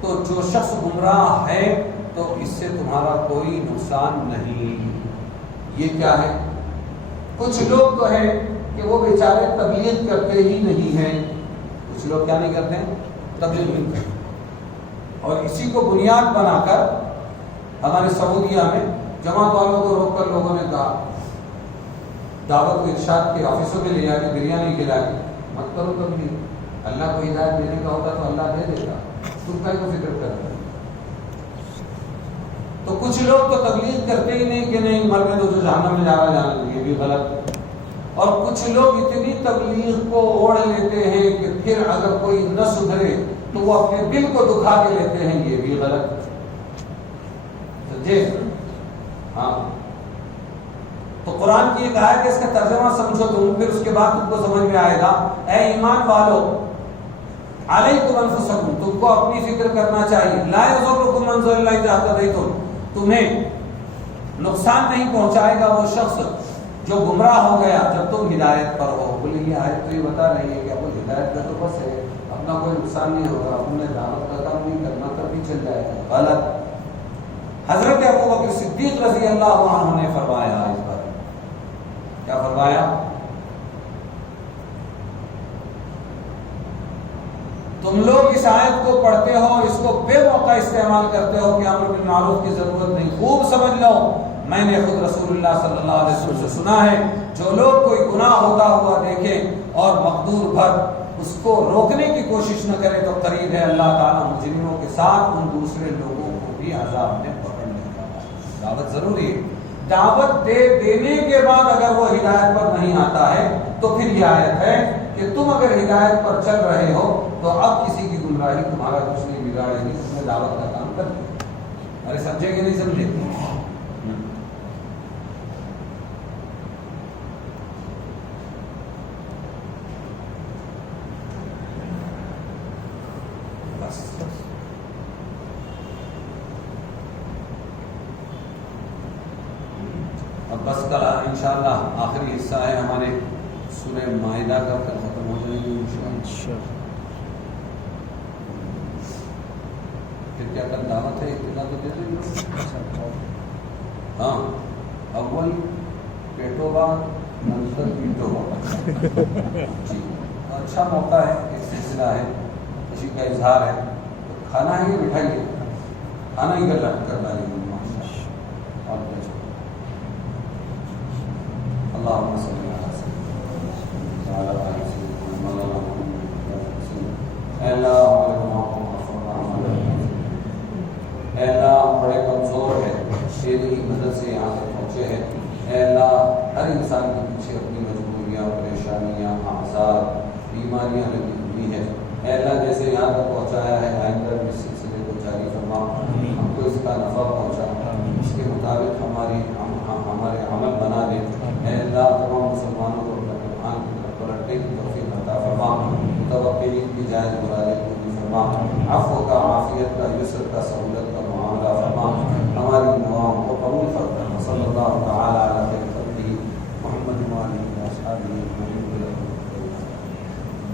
تو جو شخص گمراہ ہے تو اس سے تمہارا کوئی نقصان نہیں۔ یہ کیا ہے؟ کچھ لوگ تو ہیں کہ وہ بیچارے تبلیغ کرتے ہی نہیں ہیں، کچھ لوگ کیا نہیں کرتے ہیں؟ تبلیغ نہیں کرتے، اور اسی کو بنیاد بنا کر ہمارے سعودیہ میں جماعت والوں کو روک کر لوگوں نے کہا، دعوت کو ارشاد کے آفسوں میں لے جا کے بریانی کھلا کے مت کرو تبلیغ، اللہ کو ہدایت دینے کا ہوتا تو اللہ دے دیتا، تم کا کو فکر کر رہے۔ تو کچھ لوگ تو تبلیغ کرتے ہی نہیں کہ نہیں مرنے تو جو جہنم میں جانا جانا، یہ بھی غلط، اور کچھ لوگ اتنی تبلیغ کو اوڑھ لیتے ہیں کہ پھر اگر کوئی نہ سدھرے تو وہ اپنے دل کو دکھا کے لیتے ہیں، یہ بھی غلط۔ جی ہاں، تو قرآن کی ایک آیت ہے، اس کا ترجمہ سمجھو تم، پھر اس کے بعد تم کو سمجھ میں آئے گا۔ اے ایمان والو، علیکم انفسکم، تم کو اپنی فکر کرنا چاہیے، لا یضرکم من ضل اذا اهتدیتم، تمہیں نقصان نہیں پہنچائے گا وہ شخص جو گمراہ ہو گیا جب تم ہدایت پر ہو۔ بولے یہ آیت تو یہ بتا رہی ہے کہ اب ہدایت کا تو بس ہے، اپنا کوئی نقصان نہیں ہوگا، اپنے دعوت کا کام نہیں کرنا تب بھی چل جائے گا، غلط۔ حضرت ابوبکر صدیق رضی اللہ عنہ نے فرمایا، اس پر کیا فرمایا؟ تم لوگ اس آیت کو پڑھتے ہو اور اس کو بے موقع استعمال کرتے ہو کہ امر بالمعروف کی ضرورت نہیں، خوب سمجھ لو میں نے خود رسول اللہ صلی اللہ علیہ وسلم سے سنا ہے، جو لوگ کوئی گناہ ہوتا ہوا دیکھے اور مقدور بھر اس کو روکنے کی کوشش نہ کرے تو قریب ہے اللہ تعالیٰ مجرموں کے ساتھ ان دوسرے لوگوں کو بھی عذاب میں پکڑنے کا۔ دعوت ضروری ہے، دعوت دینے کے بعد اگر وہ ہدایت پر نہیں آتا ہے تو پھر یہ آیت ہے کہ تم اگر ہدایت پر چل رہے ہو تو اب کسی کی گمراہی تمہارا کچھ نہیں بگاڑے گی، تم نے دعوت کا کام کر دیا۔ ارے سمجھے کہ نہیں سمجھے؟ اب بس کل انشاءاللہ آخری حصہ ہے ہمارے سورہ مائدہ کا، کل ختم ہو جائے گی انشاءاللہ۔ پھر کیا کل دعوت ہے، اطلاع تو دے دیں گے۔ ہاں، اول پیٹو بعد منصر پیٹو بعد، جی اچھا موقع ہے، ایک سلسلہ ہے، خوشی کا اظہار ہے، کھانا ہی بٹھائیے، کھانا ہی کر ڈالیں گے اور کچھ۔ اللهم صل على سيدنا وعلى آل سيدنا محمد۔ اے اللہ ہم بڑے کمزور ہیں، تیری ہی مدد سے یہاں تک پہنچے ہیں۔ اے اللہ ہر انسان کے پیچھے اپنی مجبوریاں، پریشانیاں، آزار، بیماریاں لگی ہوئی ہیں۔ اے اللہ جیسے یہاں تک پہنچایا ہے آئندہ اس سلسلے کو جاری فرما، ہم کو اس کا نفع پہنچا، اس کے مطابق ہمارے عمل بنا دے۔ اے اللہ تمام مسلمانوں کو اپنے قرآن کی طرف پلٹنے کی توفیق عطا فرما، متوقعین کی جائز مرادیں پوری فرما، عفو کا، عافیت کا، یسر کا، سہولت کا معاملہ فرما۔